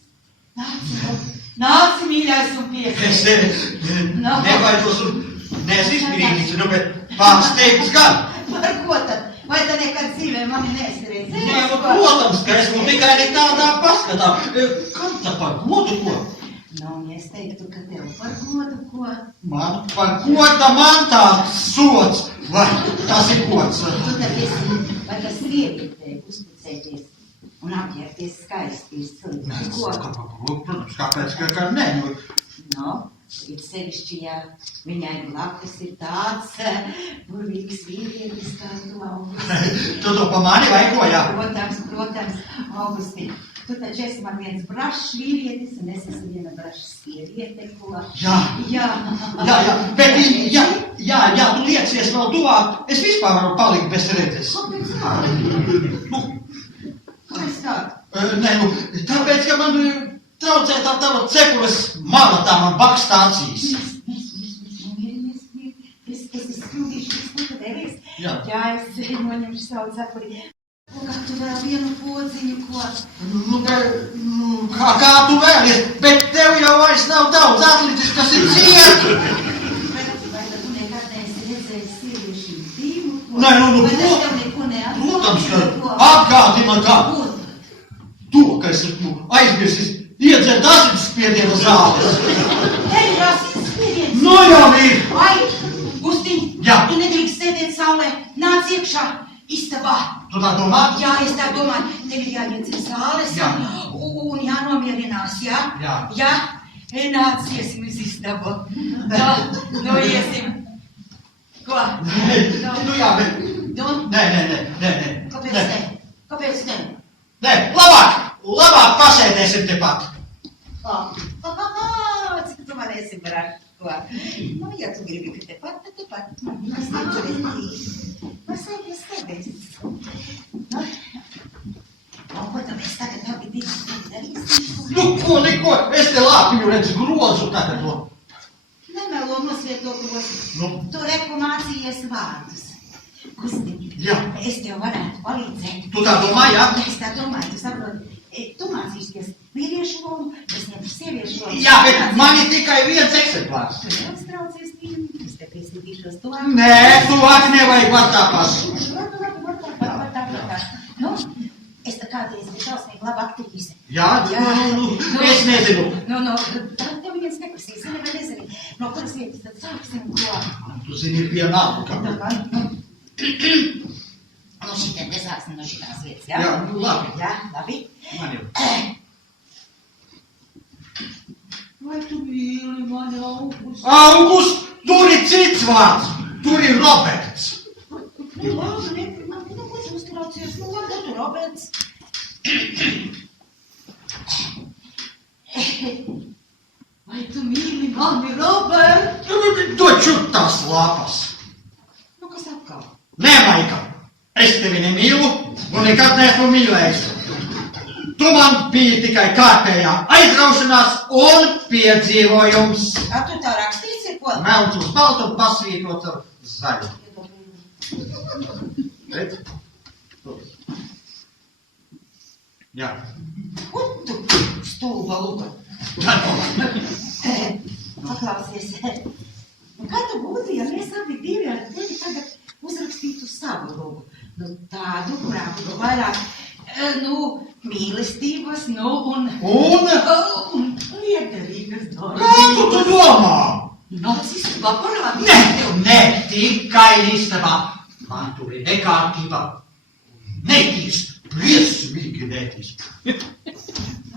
Nāc, mīļais un piesaies. Es nebaidos un neesmu izbrīnīts, nu, bet pārsteigts gan. Par ko tad? Vai tad nekad dzīvē mani neesi redzējis? Nē, nu, protams, ka esmu tikai ne tādā paskatā. Kam tā par godu ko? Nu, es teiktu, ka tev par godu ko? Man par goda man tāds sots. Vai tas ir gods? Tu tad esi, vai tas sievietē uzticēties un apģērties skaisti Nē, cilvēku? protams, kāpēc, ka nē, nu. Nu, ir sevišķi, ja viņai blakus ir tāds burvīgs vīrietis, kā tu, Augusti. Tu to pa mani vai ko, jā? Protams, Augusti. Tu taču esi man viens brašs vīrietis, un es esmu viena brašs sieviete, ko... Jā, bet, ja tu liecies vēl tuvāk, es vispār varu palikt bez redzes. Kāpēc tā? Nu, Kāpēc tā? nē, nu, tāpēc, ka man traucē tā tava cepures mala, tā man baksta acīs. Es izskļūdīšu, ko tu devies? Jā. Jā, es noņemšu savu cepuri. Kā tu vēl vienu podziņu, ko? Nu, kā tu vēlies, bet tev jau vairs nav daudz atlicis, kas ir ciet. Vai tad tu nekad neesi redzējis sieviešu intīmu, ko? Nē, nu, Vai tas tev neko neatgādina? protams, ka atgādina, ka to, ka es aizmirsis iedzert asinsspiediena zāles. Tev ir asinsspiediens? Nu jau ir. Vai, Gustiņ, Jā. tu nedrīkst sēdēt saulē, nāc iekšā istabā. Tu tā domā? Jā, es tā domāju, tev ir jāiedzer zāles Jā. un jānomierinās, jā? Jā. Jā, nāc, iesim uz istabu. Jā, nu iesim. Ko? Nu jā, bet... Nu, Nē. kāpēc ne? Kāpēc ne? Nē, labāk pasēdēsim tepat. Cik tu man esi brašs, ko? Nu, ja tu gribi, ka tepat, tad tepat. Es neturēju. Pasēdies. Nu, ko tad mēs tagad abi divi darīsim? Nu, ko, neko, es te lāpiņu redzu grozu tagad. Nemelo nosvieto grozu. Nu. Tu reku mācījies vārdus. Gustiņ, Jā. es tev varētu palīdzēt. Tu tā domā, jā? Es tā domāju, tu saproti. Tu mācīsies vīriešu lomu, es ņemšu sieviešu lomu. Jā, bet man ir tikai viens eksemplārs. Tu daudz traucies vīri, es te piesīdīšos to. Nē, tuvāk nevajag var tāpat. Nu, es tā kādreiz biju šausmīgi laba aktrise. Jā, nu, es nezinu. Nu, tad tev viens neprasīs, zini vai nezini. No kuras vietas tad sāksim ko? Tu zini, vienalga, ka... Nu šitien te sāksim no šitās vietas, jā? Jā, nu labi. Jā, labi. Man jau. Vai tu mīli mani, August? August, tur ir cits vārds. Tur ir Roberts. Nu labi, man nu ko tu uztraucies, nu labi, tu Roberts. Vai tu mīli mani, Robert? Taču tās lapas. Nu kas atkal? Nē, Maika, es tevi nemīlu un nekad neesmu mīlējis. Tu man biji tikai kārtējā aizraušanās un piedzīvojums. A tu tā rakstīts ir ko? Melns uz baltu un pasvītrots ar zaļu. Redz? Jā. Ko tu stulba luka? Paklausies. Nu, kā tu būtu, ja mēs abi divi ar tevi tagad uzrakstītu savu lūgu? Nu, tādu, kurā būtu vairāk, mīlestības, un liederīgas darbības. Kā tu domā? Nāc istabā parādīt. Ne tikai istabā. Man tur ir nekārtība. Netīst, briesmīgi netīst.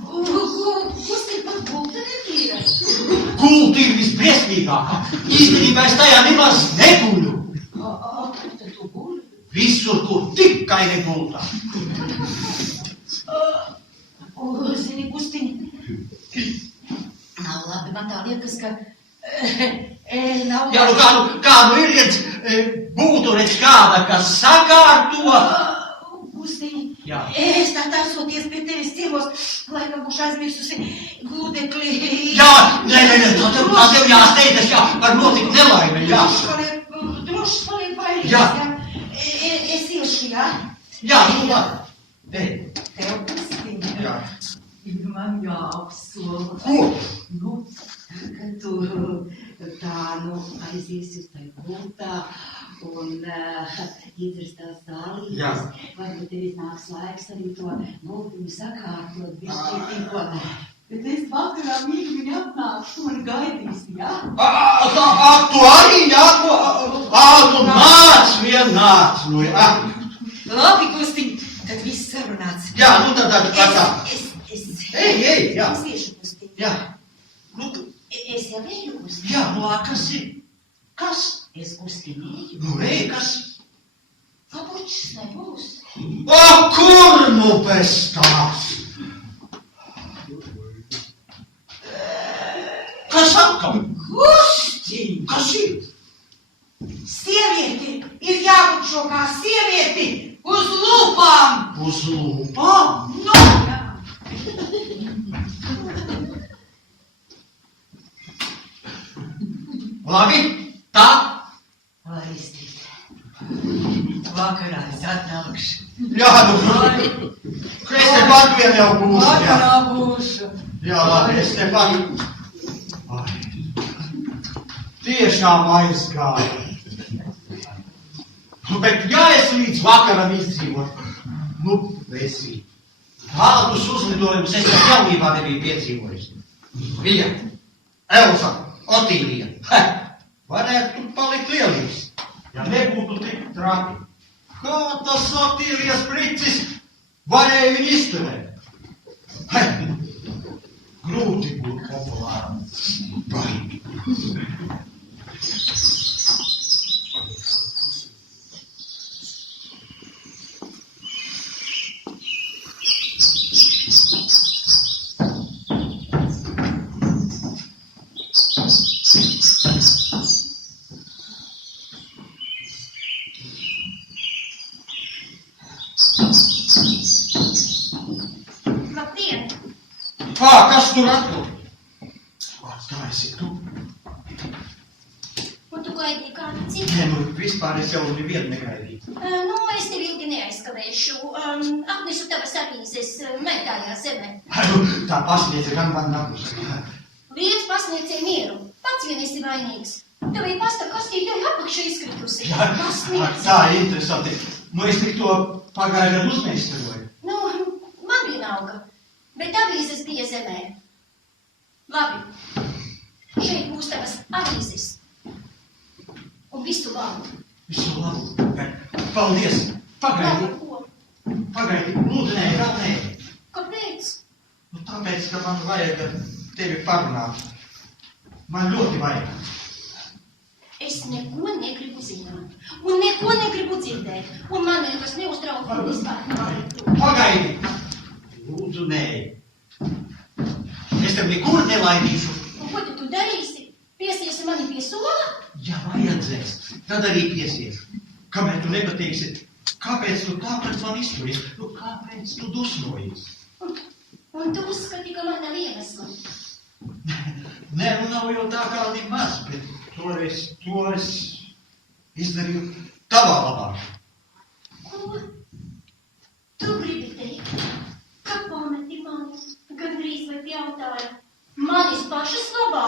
Gusti, pat gulta netīra. Gulta ir visbriesmīgākā. Īstenībā es tajā nemaz neguļu. Kur tad tu guli? Visur, kur tikai ne gultā. Zini, Gustiņ, nav labi, man tā liekas, ka nav Jā, kā nu ir, redz, būtu redz kāda, kas sakārto. Gustiņ, Jā. es tā tārsoties pie tevis ciemos, laikam būšu aizmirsusi glūdekli. Jā, nē, tā tev jāsteidzas, jā, var notikt nelaime, jā. Drošs paliek bailīgs, Jā. Es iešu, jā? Jā, nu labi. Ej. Tev, Gustiņ, Jā. Man jāapsola. Ko? Nu, ka tu tā, aiziesi uz tai gultā un iedzers tās zālītes. Jā. Varbūt tev iznāks laiks arī to gultiņu sakārtot, bišķītīko. Bet es vakarā mīļi viņu apnāku, tu mani gaidīsi, jā? Tu arī, jā, tu nāc, nu, jā. Labi, Gustiņ, tad viss sarunāts. Jā, nu tad tā. Ej, jā. Es iešu, Gustiņ. Jā. Nu, Es jau eju, Gustiņ. jā, nu, kas ir? Kas? Es, Gustiņ, eju. Nu, ej, kas? Pabučs nebūs. Kur nu bez tās? Kas atkal? Gustiņ! Kas ir? Sievieti ir jābučo kā sievieti! Uz lūpām! Uz lūpām? Nu! Labi, tā. Laistīt. Vakarā es atnākšu. Jā, nu, es tepat vien jau būšu, jā. Vakarā būšu. Jā, labi, es tepat. Tiešām aizgāju. Bet ja es līdz vakaram izdzīvot, nu, esi. Tādus uzlidojumus es tā jaunībā nebiju piedzīvojis. Bija Elza, Otīlija. Varētu palikt lielīgs, ja nebūtu tik traki. Kā tas Otīlijas pricis varēja viņu izturēt? Grūti būt populāram. Baigi. Labdien! Kas tur atkal? Tā esi tu. Un tu gaidīji kādu citu? Nē, nu vispār es jau nevienu negaidīju. Nu, es tevi ilgi neaizskavēšu. Atnesu tavas avīzes mētājā zemē. Nu, tā pasniedze gan man nabus. Liec pasniedzēja mieru. Pats vien esi vainīgs. Tev ir pasta kastīte jau apakšā izkritusi. Jā, Pasniedz. tā interesanti. Nu, es tik to pagāju gadu uzmeistaroju. Nu, man vienalga. Bet avīzes bija zemē. Labi. Šeit būs tavas avīzes. visu labu. Visu labu. Paldies. Pagaidi. Labu ko? Pagaidi. Lūdzu, nē, vēl nē. Kāpēc? Nu, tāpēc, ka man vajag ar tevi parunāt. Man ļoti vajag. Es neko negribu zināt. Un neko negribu dzirdēt. Un man nekas neuztrauc un vispār nav. Pagaidi. Lūdzu, nē. Es tev nekur nelaidīšu. Un ko tu darīsi? Piesiesi mani pie sola? Ja vajadzēs, tad arī piesiešu. Kamēr tu nepateiksi, kāpēc tu tā pret mani izturies? Nu, kāpēc tu dusmojies? Un tu uzskati, ka man nav iemesla. Nē, nu nav jau tā kā nemaz, bet to es izdarīju tavā labā. Ko? Tu gribi teikt, ka pameti mani, gandrīz vai jautāja, manis pašas labā?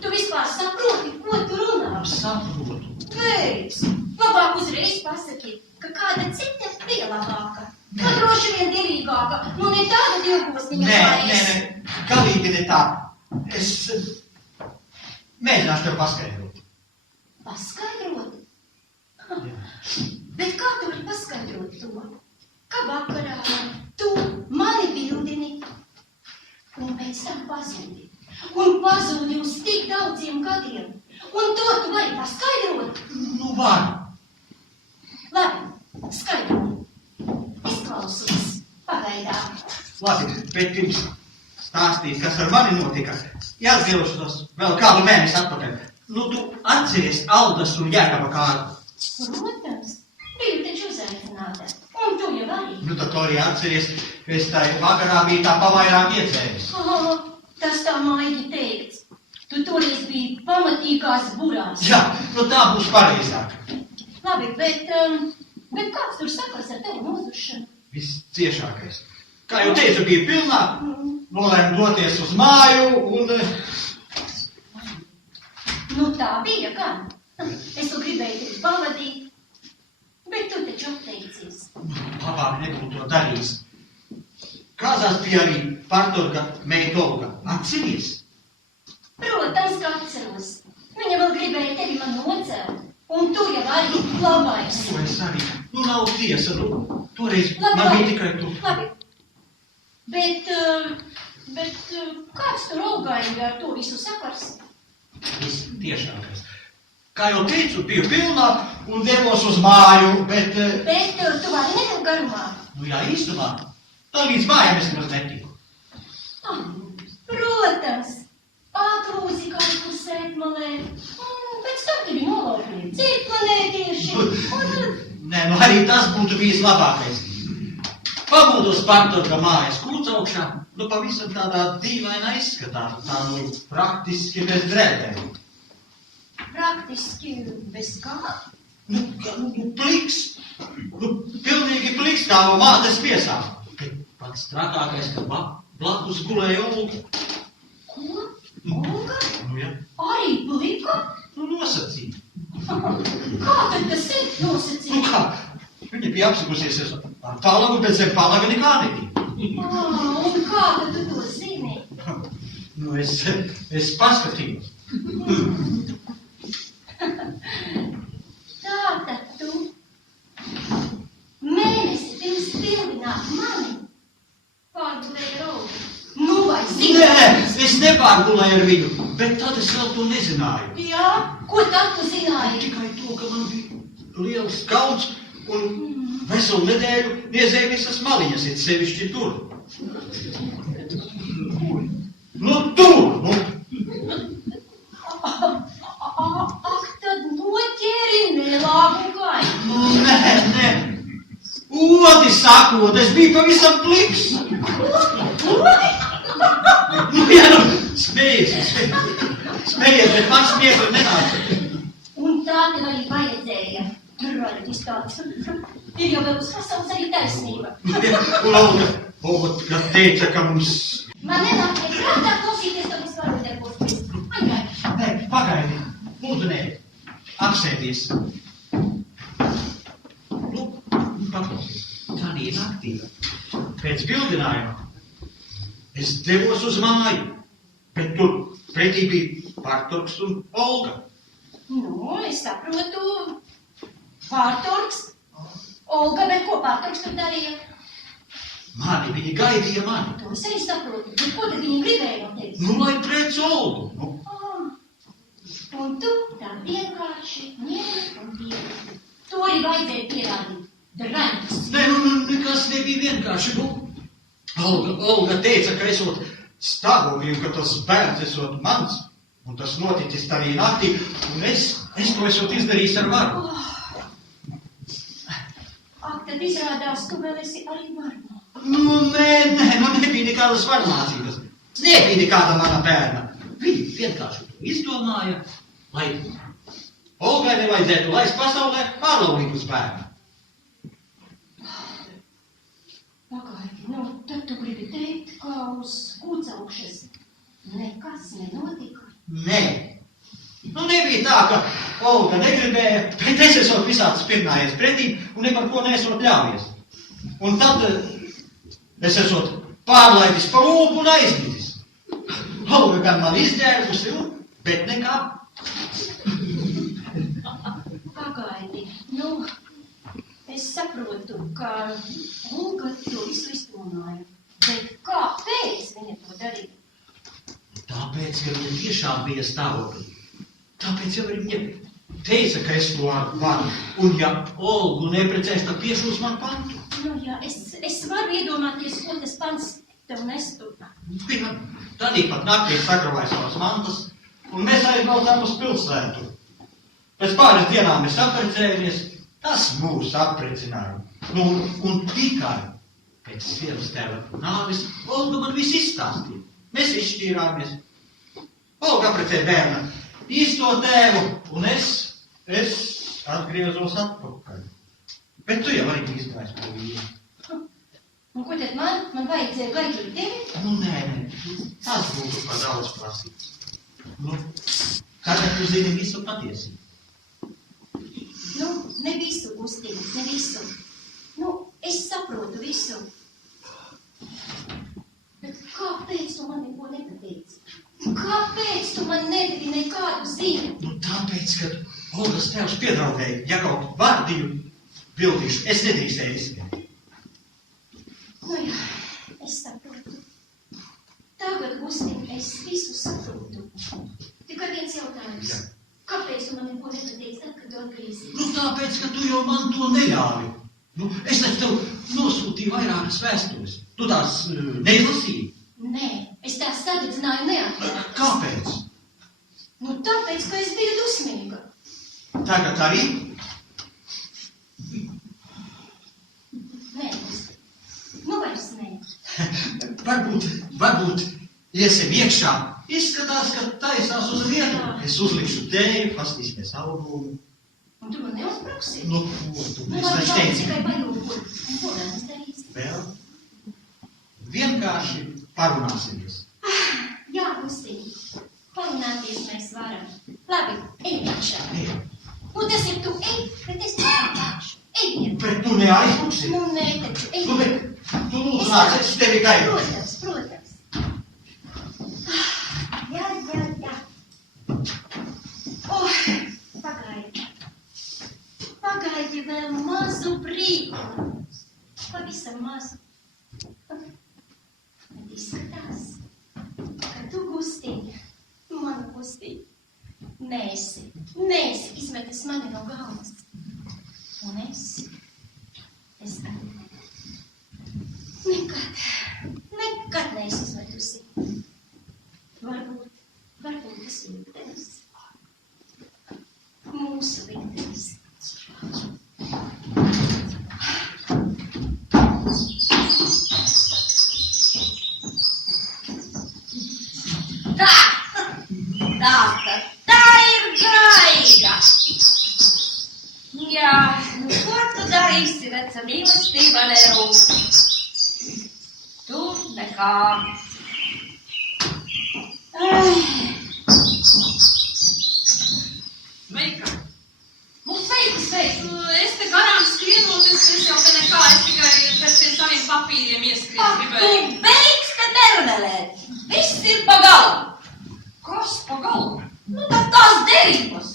Tu vispār saproti, ko tu runā? Saprotu. Beidz! Labāk uzreiz pasaki, ka kāda cita bija labāka. Ka droši vien derīgāka, nu ne tāda divkosniņa kā es. Nē, galīgi ne tā. Es mēģināšu tev paskaidrot. Paskaidrot? Jā. Bet kā tu vari paskaidrot to? Ka vakarā tu mani bildini un pēc tam pazūdi. Un pazūdi uz tik daudziem gadiem. Un to tu vari paskaidrot? Nu, var. Labi, skaidro. Es klausos. Pagaidām. Labi, bet pirms stāstīt, kas ar mani notika, jāatgriežos vēl kādu mēnesi atpakaļ. Nu, tu atceries Aldas un Jēkaba kādu. Protams, biju taču uzaicināta. Un tu jau arī. Nu, tad tu arī atceries, ka es tā vakarā biju tā pavairāk iedzēris. Tas tā maigi teikts. Tu toreiz biji pamatīgās burās. Jā, nu tā būs pareizāk. Labi, bet kāds tur sakars ar tevi nozušanu? Viss ciešākais. Kā jau teicu, bija pilnā, nolēmu doties uz māju un... Nu tā bija, gan. Es tu gribēju tevi pavadīt, bet tu taču atteicies. Labāk nebūtu to darījis. Kādās bija arī partorga meita Olga. Atceries? Protams, ka atceros. Viņa vēl gribēja tevi man nocelt. Un tu jau arī labais. To es arī. Nu, nav tiesa. Nu, toreiz Labi, man bija tikai tu. Labi. Bet kāds tur Olgai ar to visu sakars? Viss tiešākais. Kā jau teicu, biju pilnā un devos uz māju, bet... Bet tu vari netev garumā. Nu jā, īstumā. Tā līdz mājām es nemaz netiku. Protams. Atlūzi kaut kur sētmalē. Pēc tam tevi nolaupīja citplanētieši. Nē, nu arī tas būtu bijis labākais. Pamodos partorga mājas krūts augšā, nu pavisam tādā dīvainā izskatā, tā nu praktiski bez drēbēm. Praktiski bez kā? Nu, pliks. Nu, pilnīgi pliks, kā mātes piesā. Bet pats trakākais, ka blakus gulēja Olga. Ko? Olga? Nu, ja. Arī plika? Nu, nosacīja. Kā tad tas ir nosacīt? Nu, kā? Viņa bija apsikusies ar palagu, bet zem palaga nekā nebija. Un kā tad tu to zini? Nu, es paskatījos. Tātad tu mēnesi pirms pildināt mani pārgulēji ar Olgu. Nu vai zini? Nē, es nepārgulēju ar viņu, bet tad es vēl to nezināju. Jā, ko tad tu zināji? Tikai to, ka man bija liels kauns un veselu nedēļu niezēja visas maliņas, it sevišķi tur. Nu, tur! Nu. Ak, tad noķēri nelābu gaidu. Nē. Odi sakot, es biju pavisam pliks. Nu, jā, nu, smējies, bet man smiekli nenāca. Un tā tev arī vajadzēja. Raļķis tāds. Ir jau vēl uz pasaules arī taisnība. Un Olga teica, ka mums... Man nenāk neprātā klausīties, ka mums var nedarbos. Pagaidi. Nē, pagaidi. Lūdzu, nē. Apsēdies. Nu, paklausies. Tā bija naktī. Pēc bildinājuma es devos uz māju, bet tur pretī bija partorgs un Olga. Nu, es saprotu. Pārtorgs. Olga, bet ko pārtorgs tur darīja? Mani, viņi gaidīja mani. To es arī saprotu. Bet ko tad viņi gribēja no tevis? Nu, lai prec Olgu. Nu, Un tu tā vienkārši ņēmi un pieradi. To arī vajadzēja pierādīt. Drants. ne, nekas nebija vienkārši. Nu, Olga teica, ka esot stāvokļi, ka tas bērns esot mans. Un tas noticis arī naktī. Un es to esot izdarījis ar varu. Ak, tad izrādās, tu vēl esi arī varmā. Nu, nebija nekādas varmācības. Nebija nekāda mana bērna. Viņi vienkārši to izdomāja, lai Olgai nevajadzētu laist pasaulē ārlaulības bērnu. Pagaidi, nu, tad tu gribi teikt, ka uz kūcaukšas nekas nenotika. Nē. Nu, nebija tā, ka Olga negribēja, bet es esot visāds pirnājies pretī un ne par ko neesot ļāvies. Un tad es esot pārlaidis pa lūpu un aizmidzis. Olga gan man izģērbusi, bet nekā. Pagaidi, nu, es saprotu, ka Olga to visu izdomāja. Bet kāpēc viņa to darīja? Tāpēc, ka viņa tiešām bija stāvoklī. Tāpēc jau arī viņa teica, ka es to varu. Un ja Olgu neprecēs, tad piešūs man pantu. Nu jā, es varu iedomāties, ko tas pants tev nestu. Jā, tādī pat naktī sagravēja savas mantas, un mēs aizbraucām uz pilsētu. Pēc pāris dienām mēs apprecējamies, tas mūs apprecināja. Nu, un tikai pēc sievas tēva nāves Olga man visu izstāstīja. Mēs izšķīrāmies. Olga apprecēja bērna īsto tēvu, un es atgriezos atpakaļ. Bet tu jau arī izgājis par vīru. Un ko tad man vajadzēja gaidīt tevi? Nu, nē, tas būtu par daudz prasīts. Nu, tagad tu zini visu patiesību. Nu, ne visu, Gustīgi, ne visu. Nu, es saprotu visu. Bet kāpēc tu man neko nepateici? Kāpēc tu man nedevi nekādu ziņu? Nu, tāpēc, ka Olgas tēvs piedraudēja, ja kaut vārdīju bildīšu, es nedrīkstēju izskatīt. Nu jā, es saprotu. Tagad, Gustīgi, es visu saprotu. Tikai viens jautājums. Jā. Kāpēc tu man neko nepateici tad, kad tu atgriezies? Nu, tāpēc, ka tu jau man to neļāvi. Nu, es taču tev nosūtīju vairākas vēstules. Tu tās neizlasīji. Nē, es tās sadedzināju neatklātas. Kāpēc? Nu, tāpēc, ka es biju dusmīga. Tagad arī? Nē, Gustīgi. Nu, vairs nē. Varbūt iesim iekšā. Izskatās, ka taisās uz vietu. Es uzlikšu tēju, pastīsimies albumu. Un tu man neuzbraksi? Nu, ko tu Nu, mēs labi, taču labi, teicim? tikai pajūkot. Un ko vēl es darīšu? Vēl? Vienkārši parunāsimies. Jā, Gustīgi. Parunāties mēs varam. Labi, ej iekšā. Jā. Nu, tas ir tu ej, bet es neatkāršu. Ej vien. Bet tu neaizmuksi? Nu, nē, taču ej. Nu, bet tu lūdzu nāc, es tevi gaidu. Protams, protams. Jā. Pagaidi. Pagaidi vēl mazu brīdi. Pavisam mazu. Bet izskatās, ka tu, Gustīgi, man Gustīgi, nesi izmetis mani no galvas. Un es arī nekad neesi izmetusi. Varbūt tas liktenis. Mūsu liktenis. Tā ir gaida. Jā, nu ko tu darīsi, veca mīlestība nerūp? Tu nekā. Meika, Nu, sveiki. es te garām skrienot, es jau te nekā, es tikai pēc tiem saviem papīriem ieskrien Ak, tu gribēju. beigsi te nervelēt. Viss ir pa galam. Kas pa galu? Nu, tad tās derības.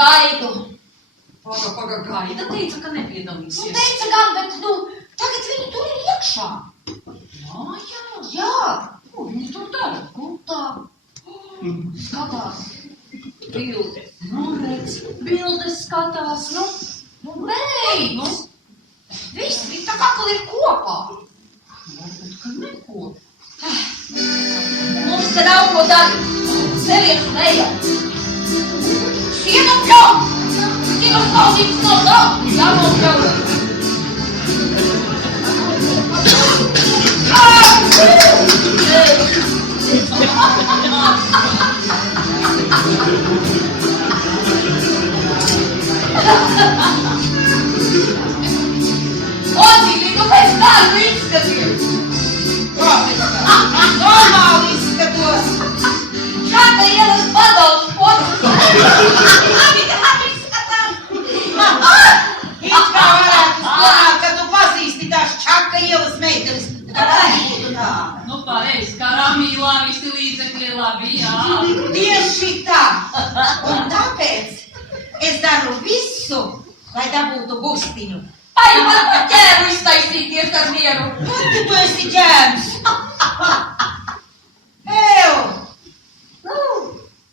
gaidu. Paga, gaida teica, ka Nu, nepiedalīsies. teica gan, bet, tagad viņi tur ir iekšā. Jā. Jā, Ko viņi tur dara? nu tā. Skatās. Bilde. Nu, redz, bildes skatās, nu, beidz. Viss, viņi tā kā ir kopā. Varbūt, ka neko. Mums te nav ko darīt. Sevies un ejam. Sienu pļaut! Sienu klausības nav, jāmot pļaut. Otīvi, nu pēc tādu izskaties. Normāli izskatos. Šāda ielas padoms pods. It kā varētu sklāt, ka tu pazīsti tās Čaka ielas meitenes. Kā būtu tā? Nu, pareizi, kā Ramīlā visi līdzekļi labi, jā. Tieši tā. Un tāpēc es daru visu, lai dabūtu bustiņu. Ai, man pa ķēru iztaisīties ar mieru. Pati tu esi ģērbs. Ew!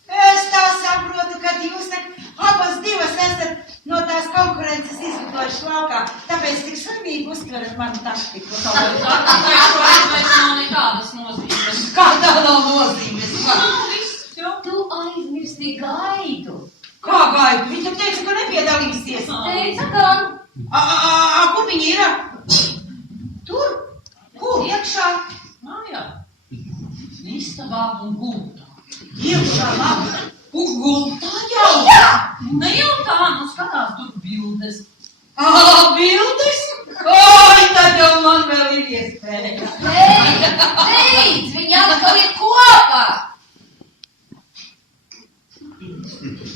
Es tā saprotu, ka jūs abas divas esat no tās konkurences izgudrojuši laukā, tāpēc tik svarīgi uztverat manu taktiku. Šoreiz vairs nav nekādas nozīmes. Kā tā nav nozīmes? Viss, jau. Tu aizmirsti gaidu. Kā gaidu? Viņa tam teica, ka nepiedalīsies. Teica gan. Kur viņa ir? Tur. Kur? Iekšā. Mājā. Istabā un gultā. Iekšā labi. Gultā Jā. Ne jau tā, nu skatās tur bildes. Bildes? Oi, tad jau man vēl ir iespēja. Beidz, viņi atkal ir kopā.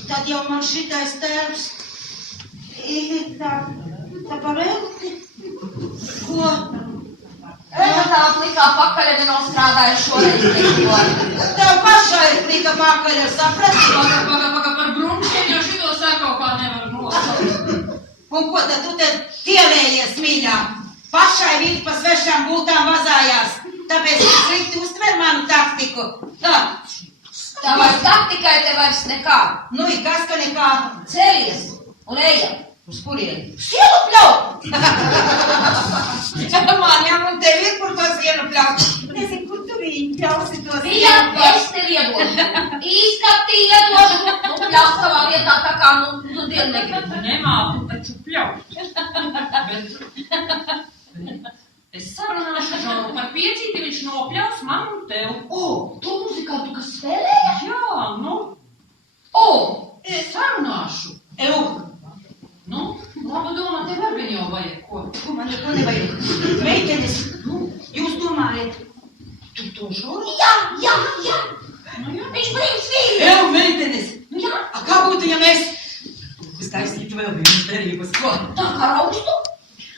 Tad jau man šitais tēvs ir tā parelti. Ko? Eva tā plikā pakaļa nenostrādāja šoreiz neko. Tev pašai ir plika pakaļa, saprati? Paga, par brunčiem jau šito sako kā nevar nosaukt. Un ko tad tu te tielējies, mīļā? Pašai vīt pa svešām gultām vazājās. Tāpēc tu slikti uztver manu taktiku. Tā. Tavai taktikai te vairs nekā. Nu, ir kas, ka nekā. Celies un ejam. Uz kurieni? Sienu pļaut! Māņām un tev ir, kur to sienu pļaut. Nezinu, kur tu viņu pļausi to sienu Bijām, pļaut. es tev iedošu. Īskapti iedošu. Nu, pļaus savā vietā tā kā, nu dienu negribu. Nemāku taču pļaut. Bet es sarunāšu Džonu par piecīti, viņš nopļaus man un tev. Tu muzikantu, kas spēlēja? Jā, nu, es sarunāšu. Nu, laba doma, tev ar viņu jau vajag ko. Ko man neko nevajag? Meitenes, jūs domājat, tu to žoru? Jā. Nu, jā. Viņš brīvs vīri. Ew, meitenes! Nu jā, Kā būtu, ja mēs taisītu vēl vienas derības, ko? tā kā raustu.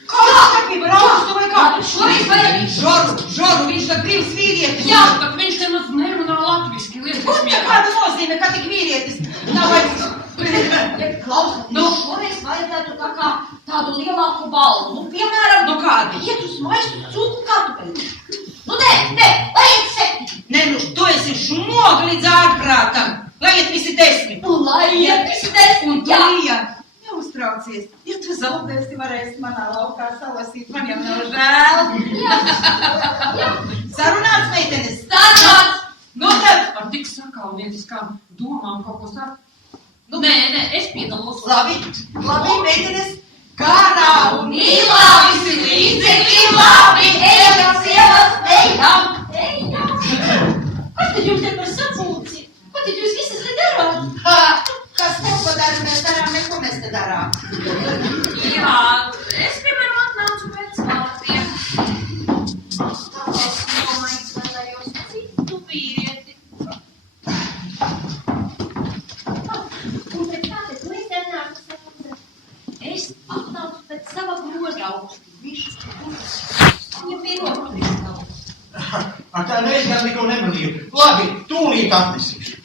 Kāda starpība ar augstu vai kā? Šoreiz vajag. Žoru, viņš tā brīvs vīrietis. Jā, bet viņš nemaz nerunā latviski, Ko liekas tā mierā. kāda nozīme, ka tik vīrietis? Nav vajag... Klausies, šoreiz vajadzētu tā kā tādu lielāku balvu. Nu, piemēram, Nu kādi? Ietus maisu cūku kartupeļu. Nu, nē, vajag 7. Nē, nu, tu esi šmoga līdz ārprātam. Lai iet visi 10. Nu, lai iet visi 10. Un tu, Jā. Lija, neuztraucies. Ja tu zaudēsi, varēsi manā laukā salasīt. Man jau nav žēl. Sarunāts, meitenes? Sarunāts. Nu tad, Ar tik sakaudietiskām domām kaut ko sāk. Nē, es piedalos. labi, meitenes. Kārā un Mīlā visi līdzekļi labi. Ejam, sievas, ejam. Kas tad jums te par sapulci? Ko tad jūs visas te darāt? Kas tev ko dara, mēs darām, neko mēs te darām. Jā, es, piemēram, atnācu pēc vārdiem. Es domāju, izvēlējos citu vīrieti. Un pēc kā te tu esi atnācis? Es atnācu pēc sava groza augstu. Viņa bija nokrist. Tā reiz gan neko nemanīju. Labi, tūlīt atnesīšu.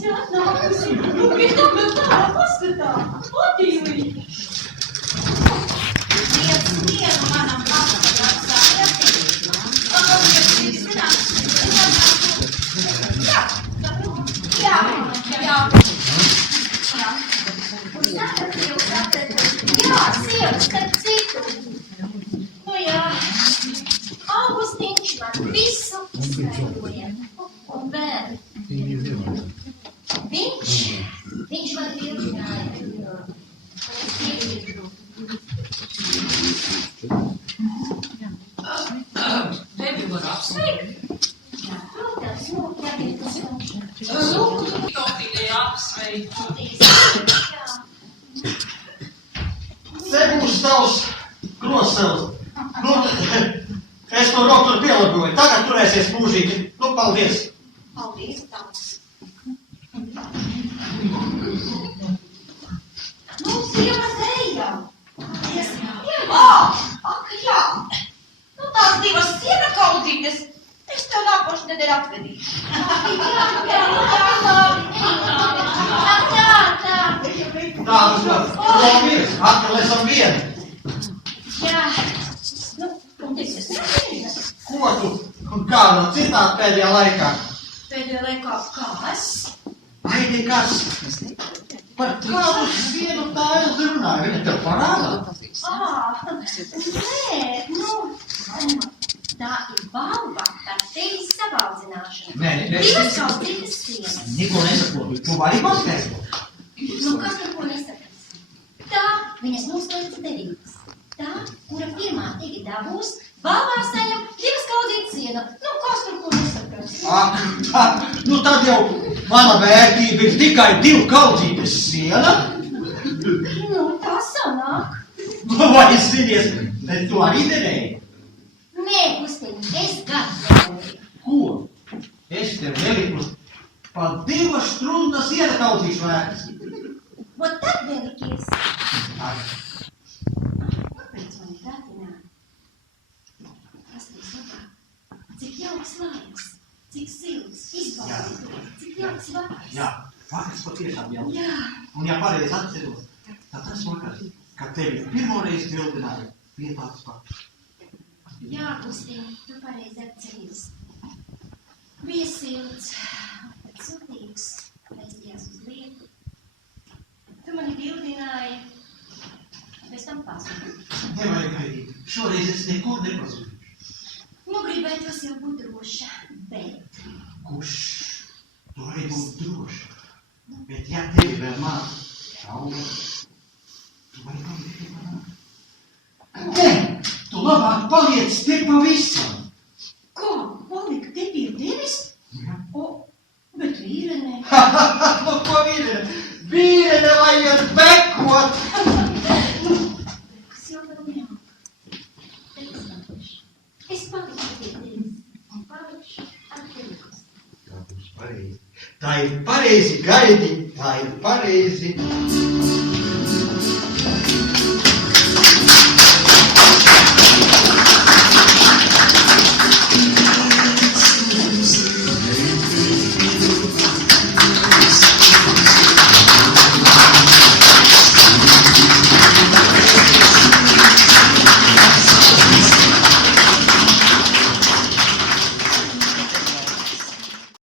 esi atnākusi. Nu, pie tam vēl tā paskatā. Otīlī. Vienu manam pasakat atsākti. Jā, sievas, starp citu. Nu jā, Augustīņš man visu izskaidroja. Un vēl. Viņš man vilināja. Tevi var apsveikt. Jā, protams, nu, jābūt tas funkšanas. Tautīdēji apsveikt. Jā. Te būs tavs krosels. Nu, es to doktoru pielaboju. Tagad turēsies mūžīgi. Nu, paldies. Paldies, tavs. Nu, sievas ejam. Ak, jā. Nu, tās divas siena kaudzītes. Es tev nākošu nedēļu atvedīšu. Tā, labies. Atkal esam vieni. Jā. Nu, un tas es nezinu. Ko tu un kādā citā pēdējā laikā? Pēdējā laikā kas? Ai, nekas. Par kādu vienu tā es runāju. Viņa tev parādā. Nē, nu, tā ir balva par tevis savaldzināšanu. Nē, Divas kaudzītas sienas. Niko nesaprotu. Tu vari paskaidrot. Nu, kas neko nesapras? Tā viņas noslēdz derības. Tā, kura pirmā tigi dabūs, balvā saņem divas kaudzītas siena. Nu, kas tur ko nesapras? Ak, tā, nu tad jau mana vērtība ir tikai 2 kaudzītes siena. Nu, tā sanāk. Vai es zinies, bet tu arī derēji? Nē, Gustiņ, es gan nedomāju. Ko? Es tev neliku pa 2 stundas siena kaudzīšu vērts. Vot tad velikies. Ai, Kāpēc man pratinā? Pasties labāk. Cik jauks laiks, cik silts, izbaudīt, cik jauks vakars. jā, vakars patiešām jau. Jā. Un ja pareizi atceros, tad tas vakars, kad tevi pirmoreiz bildināja, bija tāds pats. Jā, Gustiņ, tu pareizi atceries. Bija silts, bet sūtīgs, aizījās uz lietu. Tu mani bildināji, bez tam pazudu. Nevajag gaidīt, šoreiz es nekur nepazudu. Nu, gribētos jau būt droša, bet... Kurš? Tu vari būt droša. Bet ja tevi vēl māca šauba, tu vari palikt pie manā. Nē, tu labāk paliec te pavisam. Ko? Palika te pie tevis? Jā. O, bet vīrenē. Nu, ko vīrene? Vīrene lai iet bekot! Kas jau vēl nenāk? Tad es nākuši. Es palikšu pie tevis un palikšu ar tevi. Tā būs pareizi. Tā ir pareizi, gaidi, tā ir pareizi.